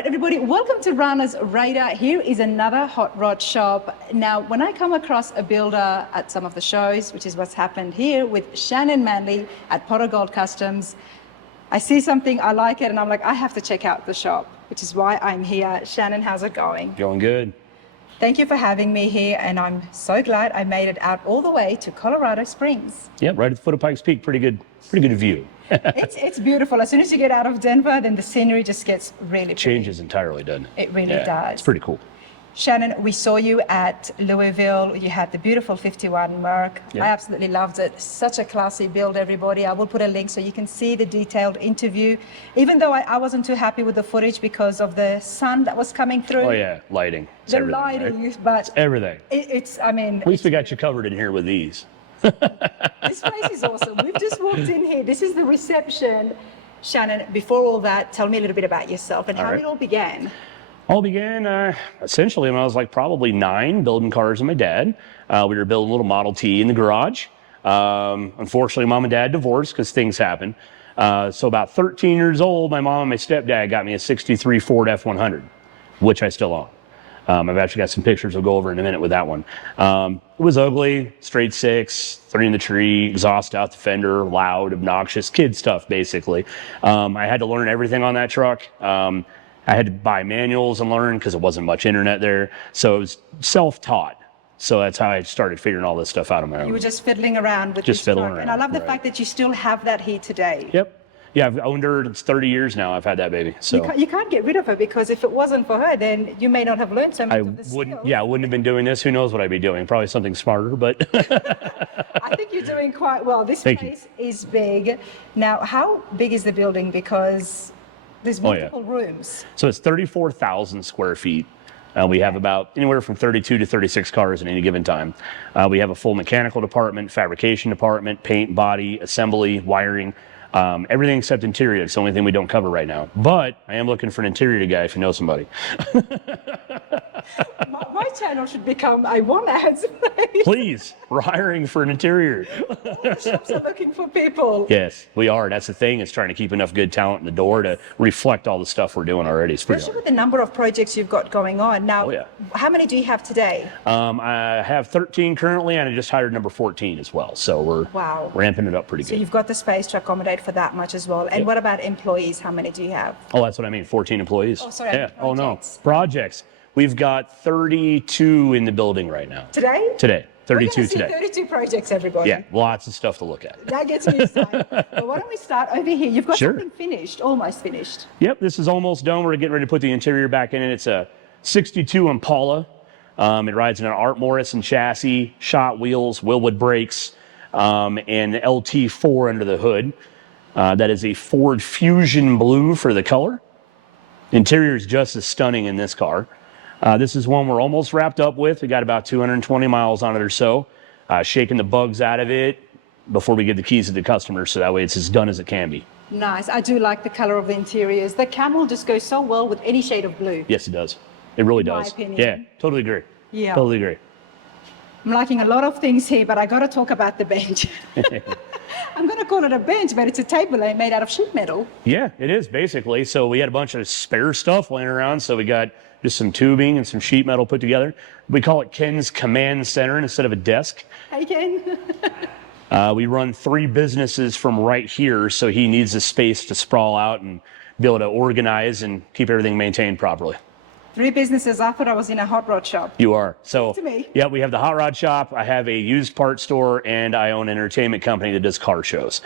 right, everybody, welcome to Rana's Radar. Here is another hot rod shop. Now, when I come across a builder at some of the shows, which is what's happened here with Shannon Manly at Pot O Gold Kustoms, I see something, I like it, and I'm like, I have to check out the shop, which is why I'm here. Shannon, how's it going? Going good. Thank you for having me here, and I'm so glad I made it out all the way to Colorado Springs. Yep, right at the foot of Pikes Peak. Pretty good view. It's beautiful. As soon as you get out of Denver, then the scenery just gets really pretty. Changes entirely, doesn't it? It really does. It's pretty cool. Shannon, we saw you at Louisville. You had the beautiful 51 Merc. Yep. I absolutely loved it. Such a classy build, everybody. I will put a link so you can see the detailed interview. Even though I wasn't too happy with the footage because of the sun that was coming through. Oh yeah, lighting. It's the lighting, right? But it's everything. I mean. At least we got you covered in here with these. This place is awesome. We've just walked in here. This is the reception. Shannon, before all that, tell me a little bit about yourself and how it all began. All began essentially when I was like probably 9, building cars with my dad. We were building a little Model T in the garage. Unfortunately, Mom and Dad divorced because things happen. So about 13 years old, my mom and my stepdad got me a 63 Ford F100, which I still own. I've actually got some pictures we'll go over in a minute with that one. It was ugly, straight six, 3 in the tree, exhaust out the fender, loud, obnoxious, kid stuff basically. I had to learn everything on that truck. I had to buy manuals and learn because there wasn't much internet there. So it was self-taught. So that's how I started figuring all this stuff out on my own. You were just fiddling around with this truck. And I love the fact that you still have that here today. Yep. Yeah, I've owned her. It's 30 years now. I've had that baby. So you can't get rid of her because if it wasn't for her, then you may not have learned so much of the skills. Yeah, I wouldn't have been doing this. Who knows what I'd be doing? Probably something smarter, but. I think you're doing quite well. This place is big. Now, how big is the building? Because there's multiple rooms. So it's 34,000 square feet. We have about anywhere from 32 to 36 cars at any given time. We have a full mechanical department, fabrication department, paint, body, assembly, wiring. Everything except interior. It's the only thing we don't cover right now. But I am looking for an interior guy if you know somebody. My channel should become a one-ads place. Please, we're hiring for an interior. All the shops are looking for people. Yes, we are. That's the thing. It's trying to keep enough good talent in the door to reflect all the stuff we're doing already. Especially with the number of projects you've got going on. Now, how many do you have today? I have 13 currently, and I just hired number 14 as well. So we're ramping it up pretty good. So you've got the space to accommodate for that much as well. And what about employees? How many do you have? Oh, that's what I mean. 14 employees. Oh, sorry. Yeah. Oh, no. Projects. We've got 32 in the building right now. Today? Today. 32 today. 32 projects, everybody. Yeah, lots of stuff to look at. That gets me excited. But why don't we start over here? You've got something finished, almost finished. Yep, this is almost done. We're getting ready to put the interior back in it. It's a 62 Impala. It rides in an Art Morrison chassis, shot wheels, Willwood brakes, and LT4 under the hood. That is a Ford Fusion Blue for the color. Interior is just as stunning in this car. This is one we're almost wrapped up with. We got about 220 miles on it or so. Shaking the bugs out of it before we give the keys to the customer, so that way it's as done as it can be. Nice. I do like the color of the interiors. The camel just goes so well with any shade of blue. Yes, it does. It really does. My opinion. Yeah, totally agree. Yeah. Totally agree. I'm liking a lot of things here, but I got to talk about the bench. I'm going to call it a bench, but it's a table made out of sheet metal. Yeah, it is basically. So we had a bunch of spare stuff laying around. So we got just some tubing and some sheet metal put together. We call it Ken's Command Center instead of a desk. Hey, Ken. We run 3 businesses from right here, so he needs a space to sprawl out and be able to organize and keep everything maintained properly. 3 businesses. I thought I was in a hot rod shop. You are. So, to me. Yeah, we have the hot rod shop. I have a used part store, and I own an entertainment company that does car shows.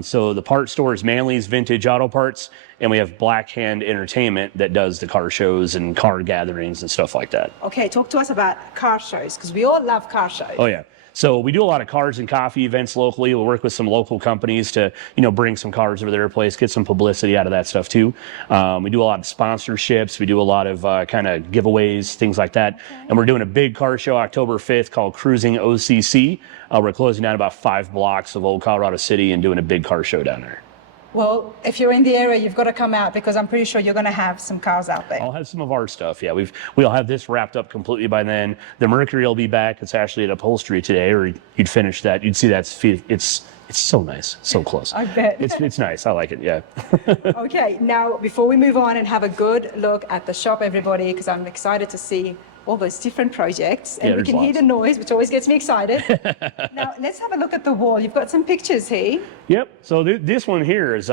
So the part store is Manly's Vintage Auto Parts, and we have Black Hand Entertainment that does the car shows and car gatherings and stuff like that. Okay, talk to us about car shows, because we all love car shows. Oh, yeah. So we do a lot of cars and coffee events locally. We'll work with some local companies to, bring some cars over to their place, get some publicity out of that stuff too. We do a lot of sponsorships. We do a lot of kind of giveaways, things like that. Okay. And we're doing a big car show October 5th called Cruising OCC. We're closing down about 5 blocks of Old Colorado City and doing a big car show down there. Well, if you're in the area, you've got to come out because I'm pretty sure you're going to have some cars out there. I'll have some of our stuff. Yeah, we'll have this wrapped up completely by then. The Mercury will be back. It's actually at upholstery today, or you'd finish that. You'd see it's so nice, so close. I bet. It's nice. I like it. Yeah. Okay, now before we move on and have a good look at the shop, everybody, because I'm excited to see all those different projects, and Yeah, we can hear lots. the noise, which always gets me excited. Now, let's have a look at the wall. You've got some pictures here. Yep. So this one here is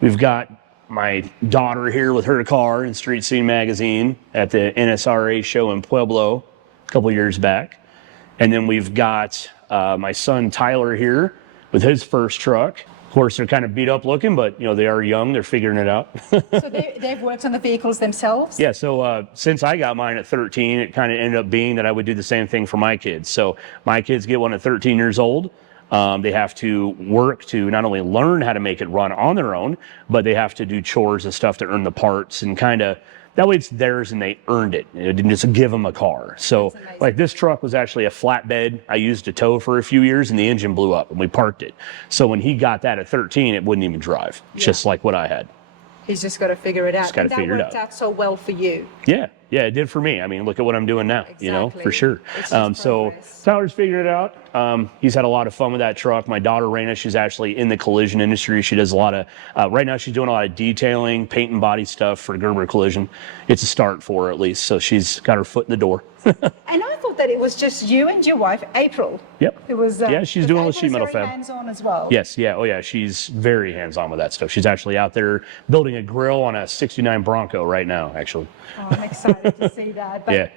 we've got my daughter here with her car in Street Scene magazine at the NSRA show in Pueblo a couple years back, and then we've got my son Tyler here with his first truck. Of course, they're kind of beat up looking, but they are young. They're figuring it out. So they've worked on the vehicles themselves? Yeah, so since I got mine at 13, it kind of ended up being that I would do the same thing for my kids. So my kids get one at 13 years old. They have to work to not only learn how to make it run on their own, but they have to do chores and stuff to earn the parts and kind of, that way it's theirs and they earned it. It didn't just give them a car. So like this truck was actually a flatbed I used to tow for a few years and the engine blew up and we parked it. So when he got that at 13, it wouldn't even drive, just like what I had. He's just got to figure it out. Just got to figure it out. That worked out so well for you. Yeah, it did for me. I mean, look at what I'm doing now, Exactly. for sure. It's just So progress. Tyler's figured it out. He's had a lot of fun with that truck. My daughter, Raina, she's actually in the collision industry. She does a lot of, right now she's doing a lot of detailing, paint and body stuff for Gerber Collision. It's a start for her at least. So she's got her foot in the door. And I thought that it was just you and your wife, April. Yep. It was. Yeah, she's doing all the sheet metal very fab. hands-on as well. Yes, yeah, oh yeah, she's very hands-on with that stuff. She's actually out there building a grill on a 69 Bronco right now, actually. Oh, I'm excited to see that. But Yeah.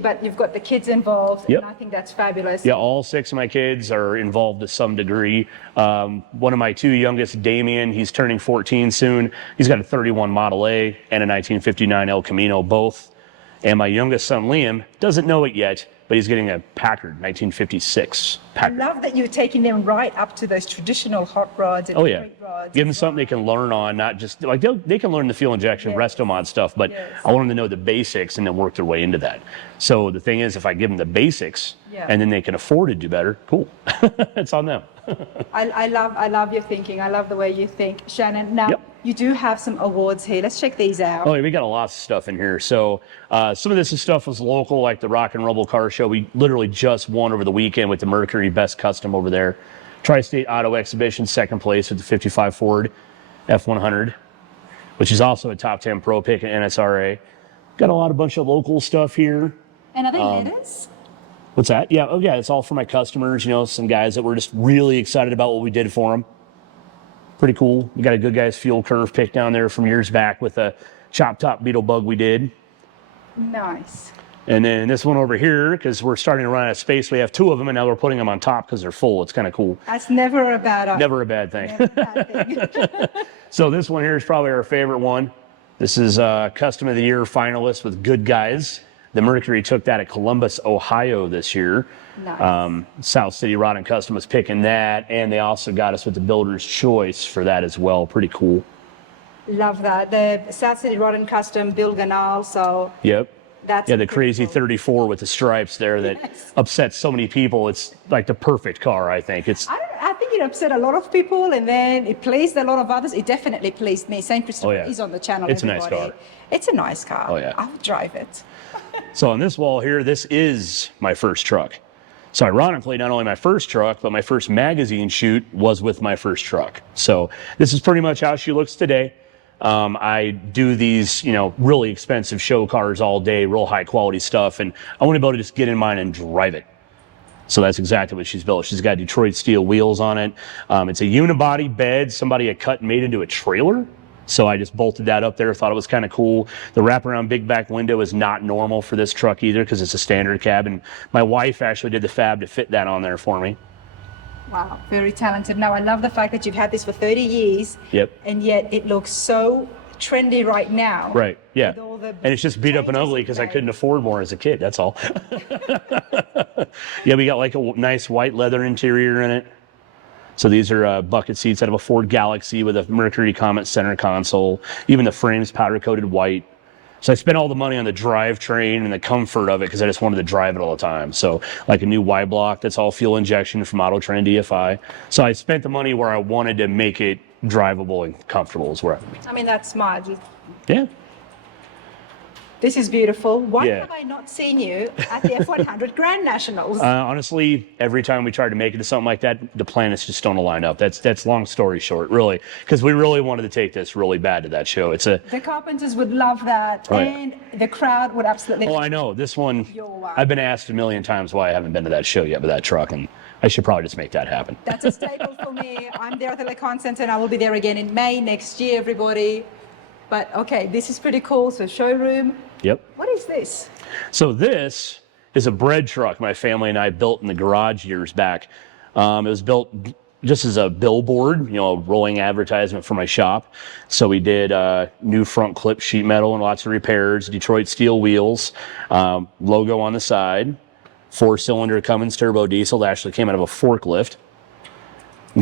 But you've got the kids involved, Yep. and I think that's fabulous. Yeah, all 6 of my kids are involved to some degree. One of my 2 youngest, Damien, he's turning 14 soon. He's got a 31 Model A and a 1959 El Camino, both. And my youngest son, Liam, doesn't know it yet, but he's getting a Packard 1956 I Packard. love that you're taking them right up to those traditional hot rods and Oh yeah, street rods. give them something they can learn on, not just like they can learn the fuel injection, resto mod stuff, but Yes. I want them to know the basics and then work their way into that. So the thing is, if I give them the basics and then they can afford to do better, cool. It's on them. I love your thinking. I love the way you think, Shannon. Now, you do have some awards here. Let's check these out. Oh, yeah, we got a lot of stuff in here. So some of this stuff was local, like the Rock and Rumble Car Show. We literally just won over the weekend with the Mercury Best Custom over there. Tri-State Auto Exhibition, second place with the 55 Ford F100, which is also a top 10 pro pick in NSRA. Got a bunch of local stuff here. And are they letters? What's that? Yeah, oh yeah, it's all for my customers, some guys that were just really excited about what we did for them. Pretty cool. We got a Good Guys Fuel Curve pick down there from years back with a chop top beetle bug we did. Nice. And then this one over here, because we're starting to run out of space, we have 2 of them, and now we're putting them on top because they're full. It's kind of cool. That's never a bad idea. Never a bad thing. Never a bad thing. So this one here is probably our favorite one. This is Custom of the Year finalist with Good Guys. The Mercury took that at Columbus, Ohio this year. Nice. South City Rod and Custom was picking that, and they also got us with the Builder's Choice for that as well. Pretty cool. Love that. The South City Rod and Custom, Bill Ganal, so Yep. that's Yeah, the pretty crazy cool. 34 with the stripes there that upsets so many people. It's like the perfect car, I think. I think it upset a lot of people, and then it pleased a lot of others. It definitely pleased me. St. Christopher is on the channel. It's a nice everybody. car. It's a nice car. Oh, yeah. I would drive it. So on this wall here, this is my first truck. So ironically, not only my first truck, but my first magazine shoot was with my first truck. So this is pretty much how she looks today. I do these, really expensive show cars all day, real high quality stuff, and I want to be able to just get in mine and drive it. So that's exactly what she's built. She's got Detroit steel wheels on it. It's a unibody bed somebody had cut and made into a trailer. So I just bolted that up there, thought it was kind of cool. The wraparound big back window is not normal for this truck either because it's a standard cab. And my wife actually did the fab to fit that on there for me. Wow, very talented. Now, I love the fact that you've had this for 30 years. Yep. And yet it looks so trendy right now. Right, yeah. With all the And it's just beat up and changes ugly you've because I made. couldn't afford more as a kid, that's all. Yeah, we got like a nice white leather interior in it. So these are bucket seats out of a Ford Galaxy with a Mercury Comet center console. Even the frame's powder coated white. So I spent all the money on the drivetrain and the comfort of it because I just wanted to drive it all the time. So like a new Y block, that's all fuel injection from Auto Trend DFI. So I spent the money where I wanted to make it drivable and comfortable is where I mean, that's smart. yeah. This is beautiful. Why Yeah. have I not seen you at the F100 Grand Nationals? Honestly, every time we tried to make it to something like that, the planets just don't align up. That's long story short, really, because we really wanted to take this really bad to that show. It's a The Carpenters would love that, Oh, yeah. and the crowd would absolutely. oh, I know this one. Your one. I've been asked a million times why I haven't been to that show yet with that truck, and I should probably just make that happen. That's a staple for me. I'm there at the LeCon Center, and I will be there again in May next year, everybody. But okay, this is pretty cool. So showroom. Yep. What is this? So this is a bread truck my family and I built in the garage years back. It was built just as a billboard, rolling advertisement for my shop. So we did new front clip sheet metal and lots of repairs, Detroit steel wheels, logo on the side, 4-cylinder Cummins turbo diesel that actually came out of a forklift.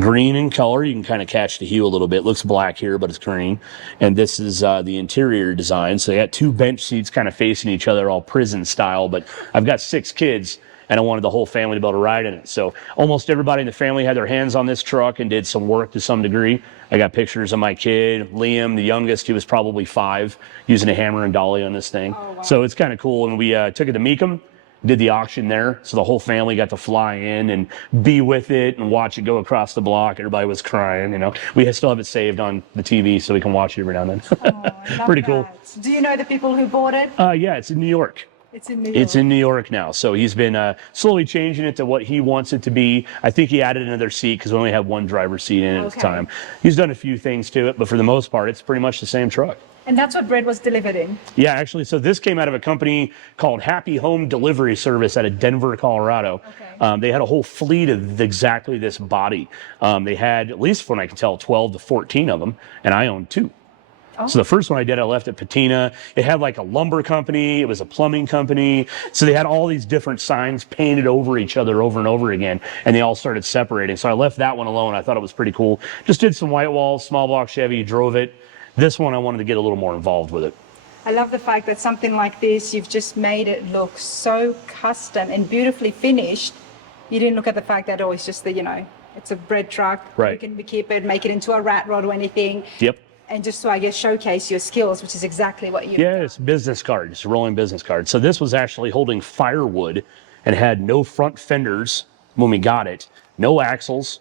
Green in color, you can kind of catch the hue a little bit. It looks black here, but it's green. And this is the interior design. So they got 2 bench seats kind of facing each other, all prison style. But I've got 6 kids, and I wanted the whole family to be able to ride in it. So almost everybody in the family had their hands on this truck and did some work to some degree. I got pictures of my kid, Liam, the youngest. He was probably 5, using a hammer and dolly on this thing. Oh, wow. So it's kind of cool. And we took it to Meekum. Did the auction there, so the whole family got to fly in and be with it and watch it go across the block. Everybody was crying, We still have it saved on the TV so we can watch it every now and then. Oh, I love Pretty cool. that. Do you know the people who bought it? Yeah, it's in New York. It's in New York. It's in New York now, so he's been slowly changing it to what he wants it to be. I think he added another seat because we only had one driver's seat in it at the time. He's done a few things to it, but for the most part, it's pretty much the same truck. And that's what bread was delivered in. Yeah, actually, so this came out of a company called Happy Home Delivery Service out of Denver, Colorado. Okay. They had a whole fleet of exactly this body. They had, at least from what I can tell, 12 to 14 of them, and I owned 2. Oh. So the first one I did, I left at Patina. It had like a lumber company. It was a plumbing company. So they had all these different signs painted over each other over and over again, and they all started separating. So I left that one alone. I thought it was pretty cool. Just did some white walls, small block Chevy, drove it. This one, I wanted to get a little more involved with it. I love the fact that something like this, you've just made it look so custom and beautifully finished. You didn't look at the fact that, it's just it's a bread truck. Right. You can keep it, make it into a rat rod or anything. Yep. And just so, I guess, showcase your skills, which is exactly what you Yeah, it's business card. It's a rolling business card. So this was actually holding firewood and had no front fenders when we got it, no axles,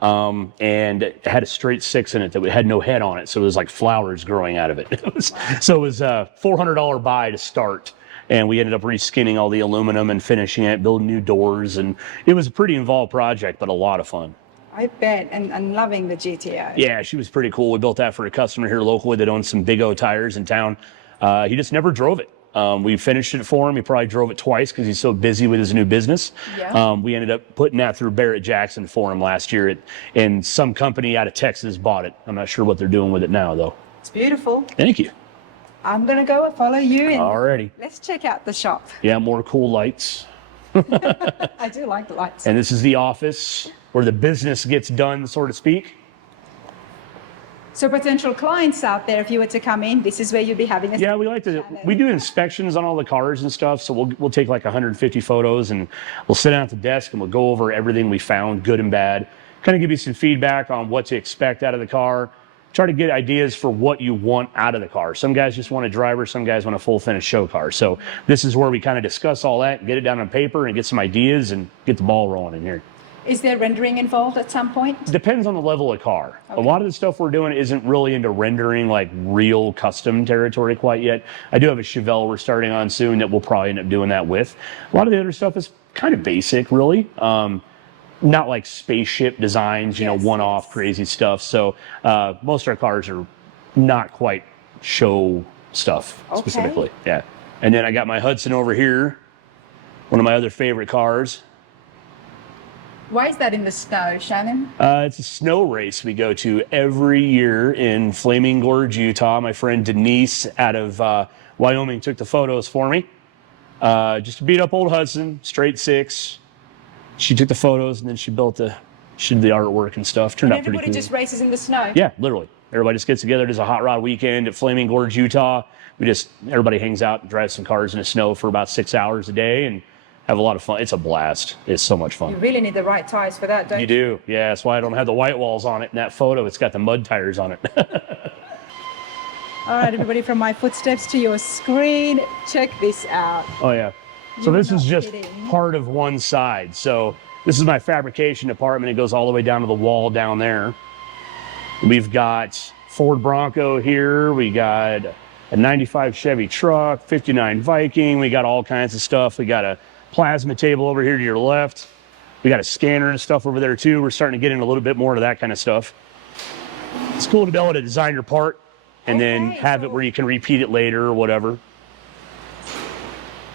and it had a straight 6 in it that had no head on it. So it was like flowers growing out of it. It was a $400 buy to start. And we ended up reskinning all the aluminum and finishing it, building new doors. And it was a pretty involved project, but a lot of fun. I bet, and loving the GTO. Yeah, she was pretty cool. We built that for a customer here locally that owns some Big O tires in town. He just never drove it. We finished it for him. He probably drove it twice because he's so busy with his new business. Yeah. We ended up putting that through Barrett Jackson for him last year, and some company out of Texas bought it. I'm not sure what they're doing with it now, though. It's beautiful. Thank you. I'm going to go and follow you in. Alrighty. Let's check out the shop. Yeah, more cool lights. I do like the lights. And this is the office where the business gets done, so to speak. So potential clients out there, if you were to come in, this is where you'd be having a Yeah, we do inspections on all the cars and stuff. So we'll take like 150 photos and we'll sit down at the desk and we'll go over everything we found, good and bad. Kind of give you some feedback on what to expect out of the car. Try to get ideas for what you want out of the car. Some guys just want a driver, some guys want a full finished show car. So this is where we kind of discuss all that, get it down on paper and get some ideas and get the ball rolling in here. Is there rendering involved at some point? Depends on the level of car. Okay. A lot of the stuff we're doing isn't really into rendering like real custom territory quite yet. I do have a Chevelle we're starting on soon that we'll probably end up doing that with. A lot of the other stuff is kind of basic, really. Not like spaceship designs, Yes, one-off crazy stuff. So most of our cars are not quite show stuff specifically. Yeah. And then I got my Hudson over here, one of my other favorite cars. Why is that in the snow, Shannon? It's a snow race we go to every year in Flaming Gorge, Utah. My friend Denise out of Wyoming took the photos for me. Just to beat up old Hudson, straight 6. She took the photos and then she did the artwork and stuff. Turned out pretty cool. Everybody just races in the snow? Yeah, literally. Everybody just gets together. There's a hot rod weekend at Flaming Gorge, Utah. Everybody hangs out and drives some cars in the snow for about 6 hours a day and have a lot of fun. It's a blast. It's so much fun. You really need the right tires for that, don't you? You do. Yeah, that's why I don't have the white walls on it in that photo. It's got the mud tires on it. All right, everybody, from my footsteps to your screen, check this out. Oh, yeah. So You're this is not just kidding. part of one side. So this is my fabrication department. It goes all the way down to the wall down there. We've got Ford Bronco here. We got a 95 Chevy truck, 59 Viking. We got all kinds of stuff. We got a plasma table over here to your left. We got a scanner and stuff over there too. We're starting to get in a little bit more of that kind of stuff. It's cool to be able to design your part and then have it where you can repeat it later or whatever.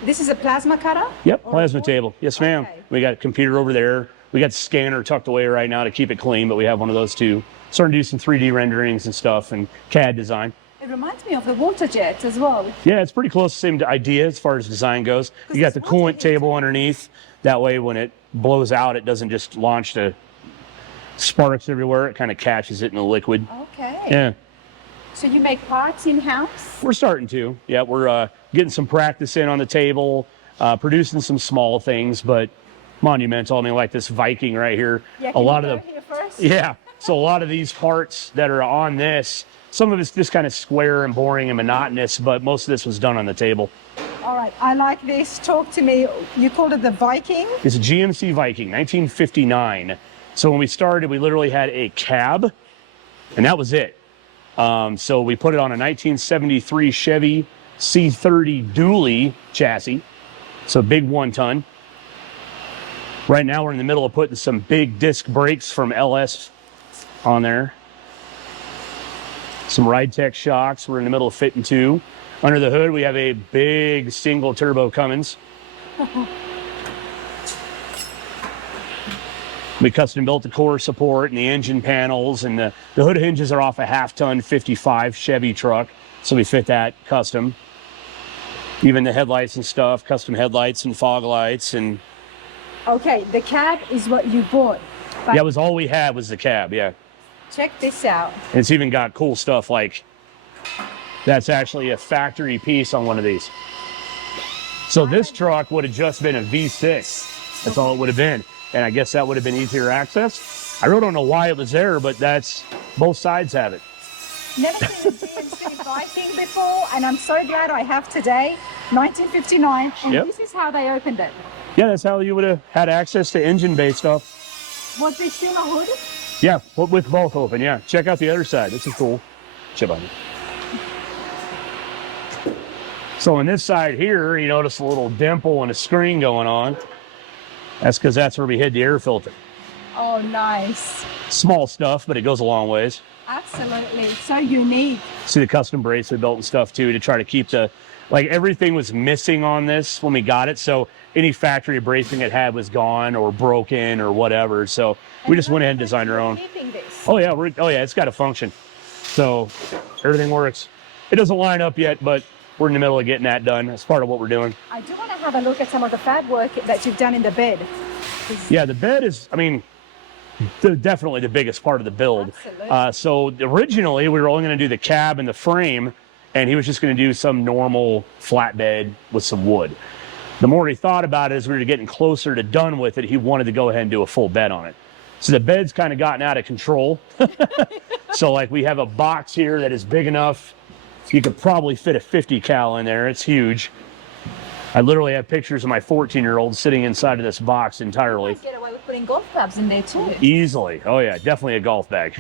This is a plasma cutter? Yep, Or plasma a- table. Yes, ma'am. Okay. We got a computer over there. We got the scanner tucked away right now to keep it clean, but we have one of those too. Starting to do some 3D renderings and stuff and CAD design. It reminds me of the water jet as well. Yeah, it's pretty close, same idea as far as design goes. You got the it's water coolant table underneath. That way when it blows out, it doesn't just launch the sparks everywhere. It kind of catches it in the liquid. Okay. Yeah, So you make parts in-house? we're starting to. Yeah, we're getting some practice in on the table, producing some small things, but monumental. I mean, like this Viking right here. Yeah, a can lot you of go the here first? Yeah. So a lot of these parts that are on this, some of it's just kind of square and boring and monotonous, but most of this was done on the table. All right, I like this. Talk to me. You called it the Viking? It's a GMC Viking, 1959. So when we started, we literally had a cab, and that was it. So we put it on a 1973 Chevy C30 dually chassis, so big 1-ton. Right now we're in the middle of putting some big disc brakes from LS on there. Some Ride Tech shocks we're in the middle of fitting too. Under the hood we have a big single turbo Cummins. We custom built the core support and the engine panels, and the hood hinges are off a 1/2-ton 55 Chevy truck, so we fit that custom. Even the headlights and stuff, custom headlights and fog lights, and Okay, the cab is what you bought. But that was all we had was the cab, yeah. check this out. And it's even got cool stuff like that's actually a factory piece on one of these. So this truck would have just been a V6. That's all it would have been. And I guess that would have been easier access. I really don't know why it was there, but that's both sides have it. Never seen a GMC Viking before, and I'm so glad I have today. 1959, and Yep. this is how they opened it. Yeah, that's how you would have had access to engine bay stuff. Was there still a hood? Yeah, with both open, yeah. Check out the other side. This is cool. Chip on it. So on this side here, you notice a little dimple and a screen going on. That's because that's where we hid the air filter. Oh, nice. Small stuff, but it goes a long ways. Absolutely. So unique. See the custom brace we built and stuff too to try to keep everything was missing on this when we got it. So any factory bracing it had was gone or broken or whatever. So we just went ahead and designed our own. Keeping this. Oh yeah, it's got a function. So everything works. It doesn't line up yet, but we're in the middle of getting that done. That's part of what we're doing. I do want to have a look at some of the fab work that you've done in the bed. Yeah, the bed is, definitely the biggest part of the build. Absolutely. So originally we were only going to do the cab and the frame, and he was just going to do some normal flatbed with some wood. The more he thought about it, as we were getting closer to done with it, he wanted to go ahead and do a full bed on it. So the bed's kind of gotten out of control. So like we have a box here that is big enough. You could probably fit a 50 cal in there. It's huge. I literally have pictures of my 14-year-old sitting inside of this box entirely. You get away with putting golf clubs in there too. Easily. Oh yeah, definitely a golf bag.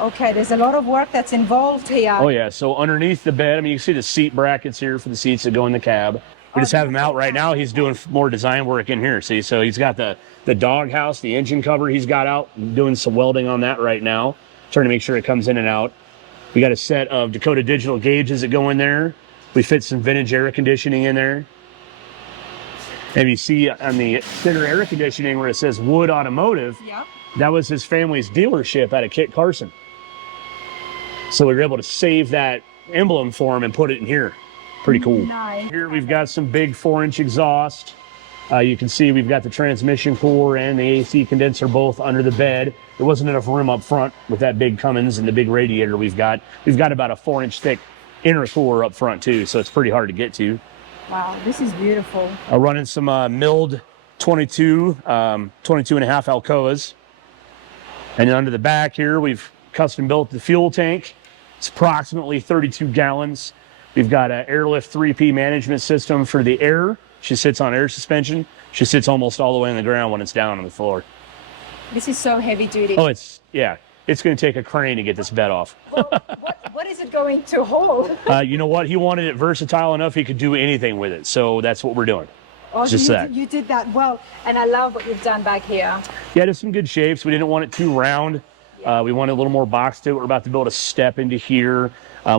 Okay, there's a lot of work that's involved here. Oh yeah, so underneath the bed, you can see the seat brackets here for the seats that go in the cab. We just have him out right now. He's doing more design work in here. See, so he's got the dog house, the engine cover he's got out, doing some welding on that right now, trying to make sure it comes in and out. We got a set of Dakota digital gauges that go in there. We fit some vintage air conditioning in there. And you see on the center air conditioning where it says Wood Automotive, Yep. that was his family's dealership out of Kit Carson. So we were able to save that emblem for him and put it in here. Pretty cool. Nice. Here we've got some big 4-inch exhaust. You can see we've got the transmission core and the AC condenser both under the bed. There wasn't enough room up front with that big Cummins and the big radiator we've got. We've got about a 4-inch thick inner core up front too, so it's pretty hard to get to. Wow, this is beautiful. Running some milled 22 and a half Alcoas. And then under the back here, we've custom built the fuel tank. It's approximately 32 gallons. We've got an airlift 3P management system for the air. She sits on air suspension. She sits almost all the way on the ground when it's down on the floor. This is so heavy duty. Oh, it's going to take a crane to get this bed off. Well, what is it going to hold? You know what? He wanted it versatile enough he could do anything with it. So that's what we're doing. Oh, just that. You did that well. And I love what you've done back here. Yeah, there's some good shapes. We didn't want it too round. We wanted a little more box to it. We're about to build a step into here.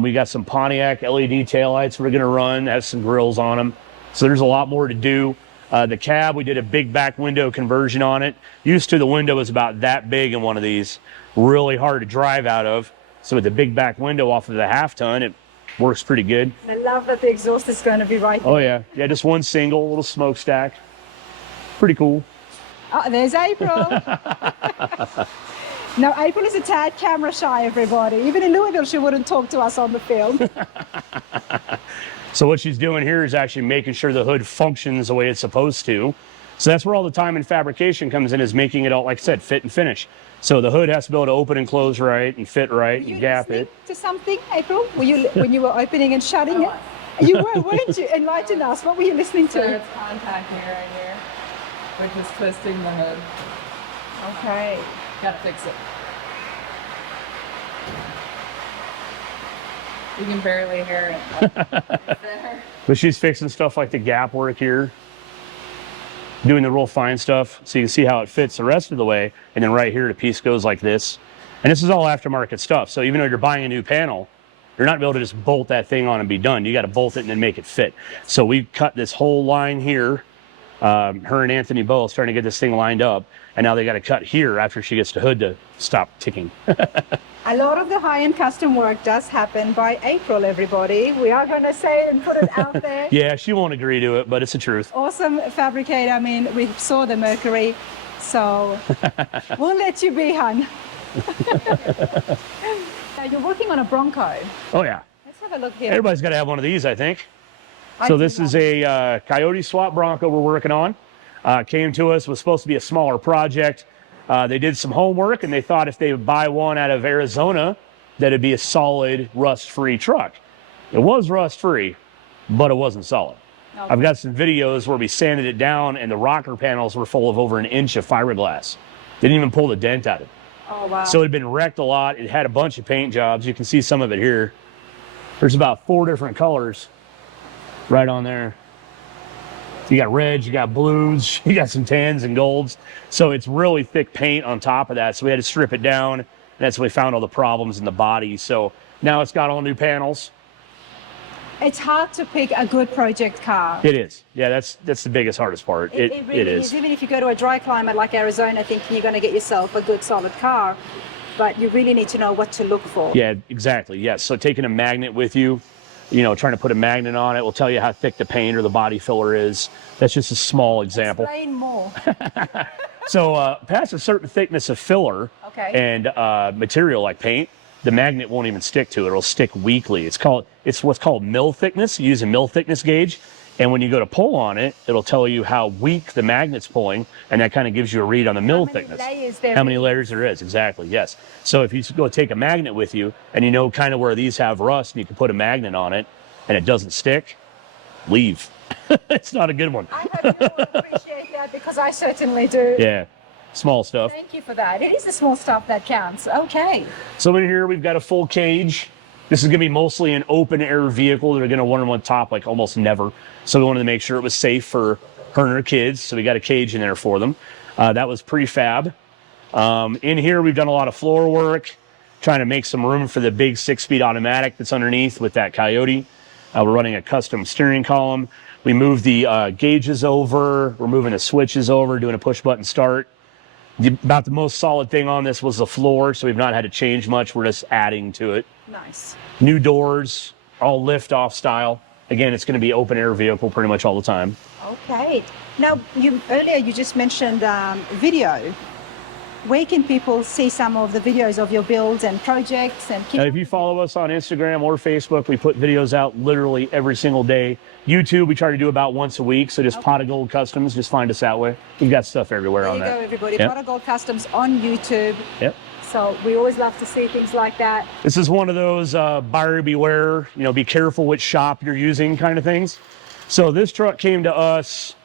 We got some Pontiac LED taillights we're going to run. Has some grills on them. So there's a lot more to do. The cab, we did a big back window conversion on it. Used to, the window was about that big in one of these. Really hard to drive out of. So with the big back window off of the half-ton, it works pretty good. I love that the exhaust is going to be right there. Oh, yeah. Yeah, just one single little smokestack. Pretty cool. Oh, there's April. Now, April is a tad camera shy, everybody. Even in Louisville, she wouldn't talk to us on the film. So what she's doing here is actually making sure the hood functions the way it's supposed to. So that's where all the time in fabrication comes in, is making it all, like I said, fit and finish. So the hood has to be able to open and close right and fit right and gap it. To something, April? Were you when you were opening and shutting it? You were, weren't you? Enlighten us. What were you listening to? So it's contact here right here, which is twisting the hood. Okay. Gotta fix it. You can barely hear it. There. But she's fixing stuff like the gap work here, doing the real fine stuff, so you can see how it fits the rest of the way. And then right here, the piece goes like this. And this is all aftermarket stuff. So even though you're buying a new panel, you're not able to just bolt that thing on and be done. You got to bolt it and then make it fit. So we cut this whole line here. Her and Anthony both starting to get this thing lined up. And now they got to cut here after she gets the hood to stop ticking. A lot of the high-end custom work does happen by April, everybody. We are going to say it and put it out there. Yeah, she won't agree to it, but it's the truth. Awesome fabricator. I mean, we saw the Mercury, so we'll let you be, hon. You're working on a Bronco. Oh, yeah. Let's have a look here. Everybody's got to have one of these, I think. So this is a Coyote swap Bronco we're working on. Came to us, was supposed to be a smaller project. They did some homework and they thought if they would buy one out of Arizona, that it'd be a solid rust-free truck. It was rust-free, but it wasn't solid. Okay. I've got some videos where we sanded it down and the rocker panels were full of over an inch of fiberglass. Didn't even pull the dent out of it. Oh, wow. So it had been wrecked a lot. It had a bunch of paint jobs. You can see some of it here. There's about 4 different colors right on there. You got reds, you got blues, you got some tans and golds. So it's really thick paint on top of that. So we had to strip it down. And that's when we found all the problems in the body. So now it's got all new panels. It's hard to pick a good project car. It is. Yeah, that's the biggest, hardest part. It really is. Even if you go to a dry climate like Arizona thinking you're going to get yourself a good solid car, but you really need to know what to look for. Yeah, exactly. Yes. So taking a magnet with you, you know, trying to put a magnet on it will tell you how thick the paint or the body filler is. That's just a small example. Explain more. So past a certain thickness of filler and material like paint, the magnet won't even stick to it. It'll stick weakly. It's what's called mill thickness. You use a mill thickness gauge. And when you go to pull on it, it'll tell you how weak the magnet's pulling, and that kind of gives you a read on the mill thickness. How many layers there is, exactly, yes. So if you go take a magnet with you, and you know kind of where these have rust, and you can put a magnet on it, and it doesn't stick, leave. It's not a good one. I hope you will appreciate that, because I certainly do. Yeah, small stuff. Thank you for that. It is the small stuff that counts. Okay. So in here, we've got a full cage. This is going to be mostly an open air vehicle. They're going to run on top like almost never. So we wanted to make sure it was safe for her and her kids. So we got a cage in there for them. That was prefab. In here, we've done a lot of floor work, trying to make some room for the big 6-speed automatic that's underneath with that Coyote. We're running a custom steering column. We moved the gauges over. We're moving the switches over, doing a push button start. About the most solid thing on this was the floor, so we've not had to change much. We're just adding to it. Nice. New doors, all lift-off style. Again, it's going to be open air vehicle pretty much all the time. Okay. Now, earlier you just mentioned video. Where can people see some of the videos of your builds and projects? And If you follow us on Instagram or Facebook, we put videos out literally every single day. YouTube, we try to do about once a week. So just Pot O Gold Kustoms, just find us that way. We've got stuff everywhere on that. There you go, everybody. Yep. Pot O Gold Kustoms on YouTube. Yep. So we always love to see things like that. This is one of those buyer beware, be careful which shop you're using kind of things. So this truck came to us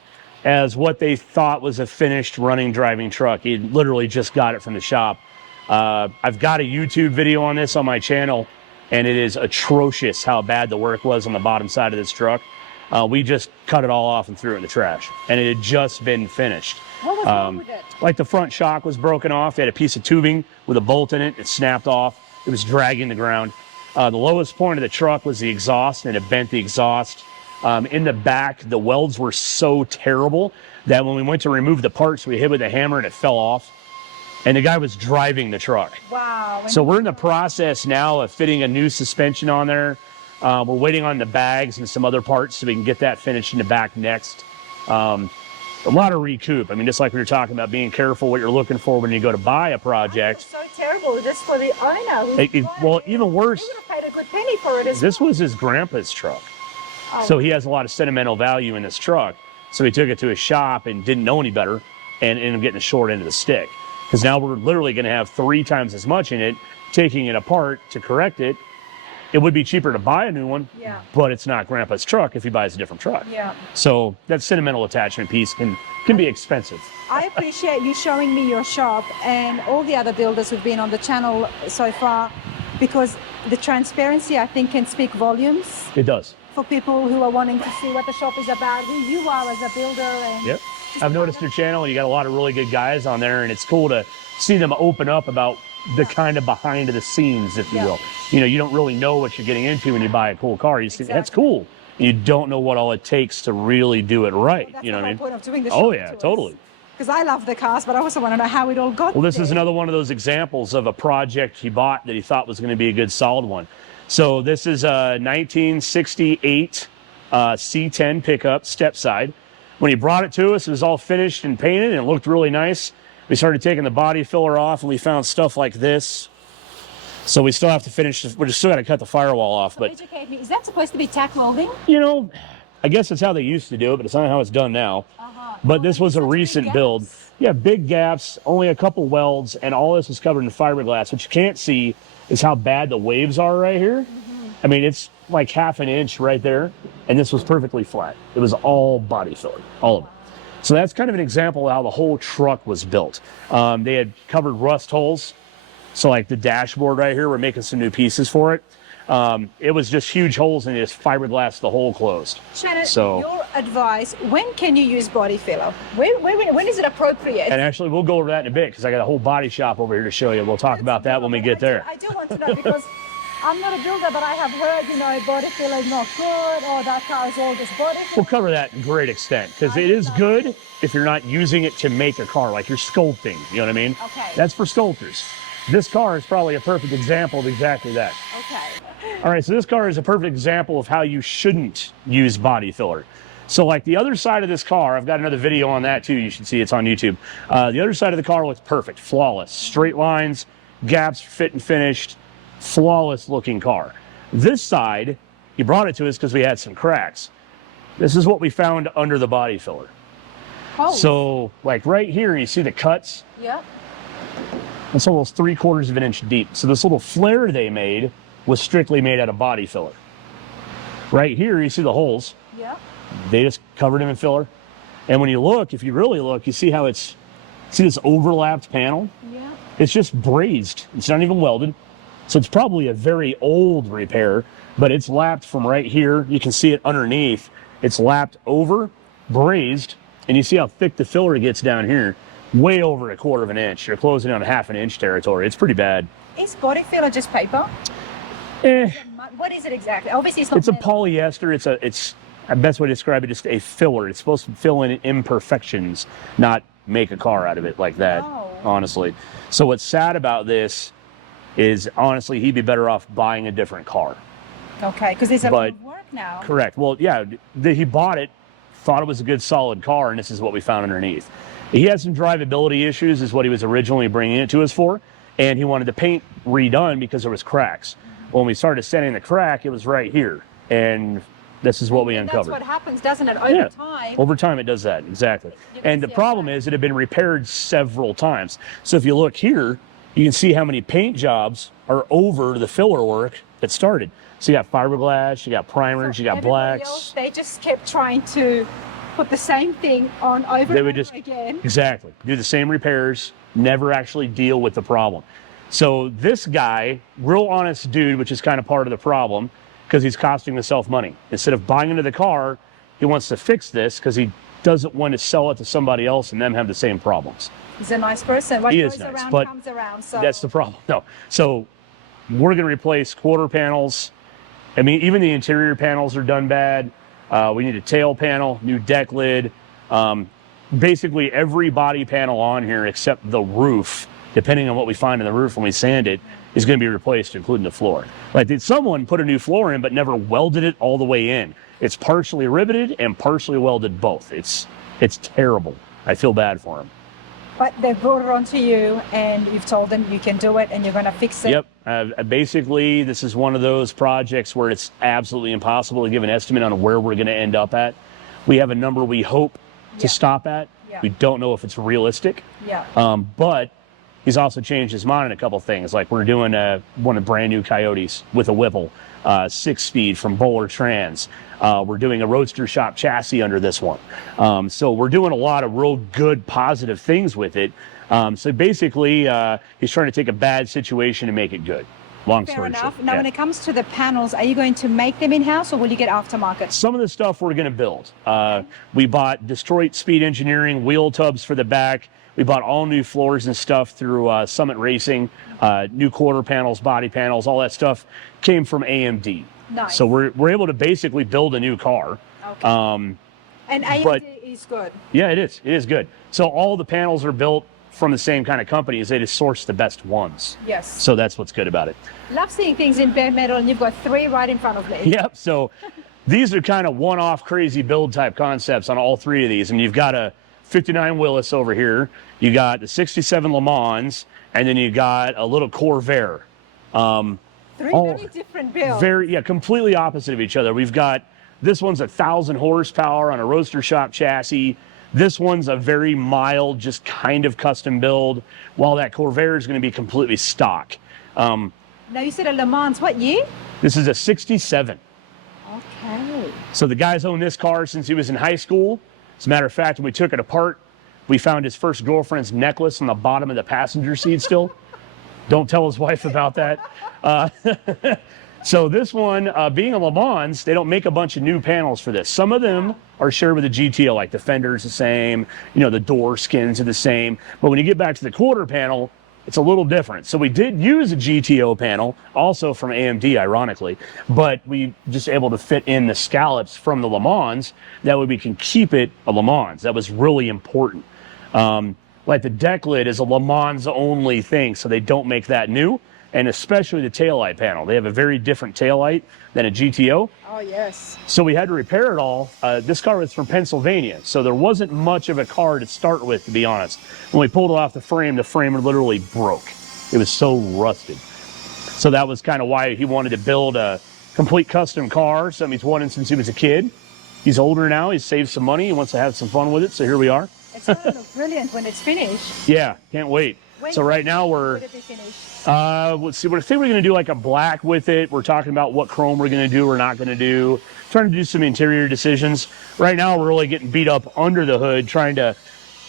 as what they thought was a finished running driving truck. He literally just got it from the shop. I've got a YouTube video on this on my channel, and it is atrocious how bad the work was on the bottom side of this truck. We just cut it all off and threw it in the trash, and it had just been finished. What was wrong with it? Like the front shock was broken off. They had a piece of tubing with a bolt in it. It snapped off. It was dragging the ground. The lowest point of the truck was the exhaust, and it bent the exhaust. In the back, the welds were so terrible that when we went to remove the parts, we hit with a hammer and it fell off. And the guy was driving the truck. Wow. So we're in the process now of fitting a new suspension on there. We're waiting on the bags and some other parts so we can get that finished in the back next. A lot of recoup. I mean, just like we were talking about, being careful what you're looking for when you go to buy a project. So terrible, just for the owner. Well, even worse, He would have paid a good penny for it. this was his grandpa's truck. So he has a lot of sentimental value in this truck. So he took it to his shop and didn't know any better and ended up getting the short end of the stick. Because now we're literally going to have 3 times as much in it, taking it apart to correct it. It would be cheaper to buy a new one, but it's not grandpa's truck if he buys a different truck. Yeah. So that sentimental attachment piece can be expensive. I appreciate you showing me your shop and all the other builders who've been on the channel so far, because the transparency, I think, can speak volumes. It does. For people who are wanting to see what the shop is about, who you are as a builder. And yep. I've noticed your channel. You got a lot of really good guys on there, and it's cool to see them open up about the kind of behind the scenes, if you will. You don't really know what you're getting into when you buy a cool car. You see, that's cool. You don't know what all it takes to really do it right. That's you know the what I mean? whole point of doing the Oh shop yeah, to totally. Because I love the cars, but I also want to know how it all got Well, this there. is another one of those examples of a project he bought that he thought was going to be a good solid one. So this is a 1968 C10 pickup step side. When he brought it to us, it was all finished and painted and it looked really nice. We started taking the body filler off and we found stuff like this. So we still have to finish, we still got to cut the firewall off. So but educate me, is that supposed to be tack welding? I guess it's how they used to do it, but it's not how it's done now. But this was a recent build. Yeah, big gaps, only a couple welds, and all this is covered in fiberglass. What you can't see is how bad the waves are right here. I mean, it's like ½ an inch right there, and this was perfectly flat. It was all body filler, all of it. So that's kind of an example of how the whole truck was built. They had covered rust holes. So like the dashboard right here, we're making some new pieces for it. It was just huge holes and just fiberglass the hole closed. Shannon, So, your advice, when can you use body filler? When is it appropriate? and actually, we'll go over that in a bit because I got a whole body shop over here to show you. We'll talk about that when we get there. I do want to know because I'm not a builder, but I have heard, body filler is not good, or that car is all just body filler. We'll cover that in great extent because it is good if you're not using it to make a car, like you're sculpting, you know what I mean? Okay. That's for sculptors. This car is probably a perfect example of exactly that. Okay. All right, so this car is a perfect example of how you shouldn't use body filler. So like the other side of this car, I've got another video on that too, you should see, it's on YouTube. The other side of the car looks perfect, flawless, straight lines, gaps fit and finished, flawless looking car. This side, he brought it to us because we had some cracks. This is what we found under the body filler. Oh. So like right here, you see the cuts? Yeah. It's almost 3/4 of an inch deep. So this little flare they made was strictly made out of body filler. Right here, you see the holes. Yeah. They just covered them in filler. And when you look, if you really look, you see how see this overlapped panel? Yeah. It's just brazed. It's not even welded. So it's probably a very old repair, but it's lapped from right here. You can see it underneath. It's lapped over, brazed, and you see how thick the filler gets down here. Way over 1/4 of an inch. You're closing on ½ an inch territory. It's pretty bad. Is body filler just paper? What is it exactly? Obviously, it's not. It's a metal. polyester. It's the best way to describe it, just a filler. It's supposed to fill in imperfections, not make a car out of it like that, honestly. So what's sad about this is, honestly, he'd be better off buying a different car. Okay, because there's a lot But of work now. correct. Well, yeah, he bought it, thought it was a good solid car, and this is what we found underneath. He had some drivability issues, is what he was originally bringing it to us for, and he wanted the paint redone because there was cracks. When we started sanding the crack, it was right here, and this is what we uncovered. That's what happens, doesn't it? Over time. Over time, it does that, exactly. And the problem is it had been repaired several times. So if you look here, you can see how many paint jobs are over the filler work that started. So you got fiberglass, you got primers, you got Everybody blacks. else, they just kept trying to put the same thing on over They and would over just again. exactly do the same repairs, never actually deal with the problem. So this guy, real honest dude, which is kind of part of the problem, because he's costing himself money. Instead of buying into the car, he wants to fix this because he doesn't want to sell it to somebody else and them have the same problems. He's a nice person. What He goes is nice, around but comes around. So that's the problem. No, so we're going to replace quarter panels. I mean, even the interior panels are done bad. We need a tail panel, new deck lid. Basically every body panel on here except the roof, depending on what we find in the roof when we sand it, is going to be replaced, including the floor. Like, did someone put a new floor in but never welded it all the way in? It's partially riveted and partially welded both. It's terrible. I feel bad for him. but they brought it onto you, and you've told them you can do it, and you're going to fix it. Yep. Basically, this is one of those projects where it's absolutely impossible to give an estimate on where we're going to end up at. We have a number we hope to stop at. Yeah. We don't know if it's realistic. Yeah. But he's also changed his mind on a couple things. Like, we're doing one of brand new Coyotes with a Whipple, 6-speed from Bowler Trans. We're doing a roadster shop chassis under this one. So we're doing a lot of real good, positive things with it. So basically, he's trying to take a bad situation and make it good. Long Fair story enough. short. Now, when it comes to the panels, are you going to make them in-house, or will you get aftermarket? Some of the stuff we're going to build. We bought Detroit Speed Engineering wheel tubs for the back. We bought all new floors and stuff through Summit Racing, new quarter panels, body panels, all that stuff came from AMD. Nice. So we're able to basically build a new car. Okay. And AMD is good. Yeah, it is. It is good. So all the panels are built from the same kind of companies. They just source the best ones. Yes. So that's what's good about it. Love seeing things in bare metal, and you've got 3 right in front of me. Yep. So these are kind of one-off crazy build type concepts on all 3 of these. And you've got a 59 Willys over here. You got the 67 Le Mans, and then you got a little Corvette. 3 very different builds. Completely opposite of each other. We've got, this one's 1,000 horsepower on a roadster shop chassis. This one's a very mild, just kind of custom build, while that Corvette is going to be completely stock. Now, you said a Le Mans, what year? This is a 67. Okay. So the guy's owned this car since he was in high school. As a matter of fact, when we took it apart, we found his first girlfriend's necklace on the bottom of the passenger seat still. Don't tell his wife about that. So this one, being a Le Mans, they don't make a bunch of new panels for this. Some of them are shared with the GTO, like the fender's the same, the door skins are the same. But when you get back to the quarter panel, it's a little different. So we did use a GTO panel, also from AMD, ironically, but we just able to fit in the scallops from the Le Mans. That way we can keep it a Le Mans. That was really important. Like the deck lid is a Le Mans only thing, so they don't make that new. And especially the taillight panel. They have a very different taillight than a GTO. Oh, yes. So we had to repair it all. This car was from Pennsylvania, so there wasn't much of a car to start with, to be honest. When we pulled it off the frame literally broke. It was so rusted. So that was kind of why he wanted to build a complete custom car, something he's wanted since he was a kid. He's older now, he's saved some money, he wants to have some fun with it, so here we are. It's going to look brilliant when it's finished. Yeah, can't wait. So right now we're, let's see, I think we're going to do like a black with it. We're talking about what chrome we're going to do or not going to do. Trying to do some interior decisions. Right now we're really getting beat up under the hood, trying to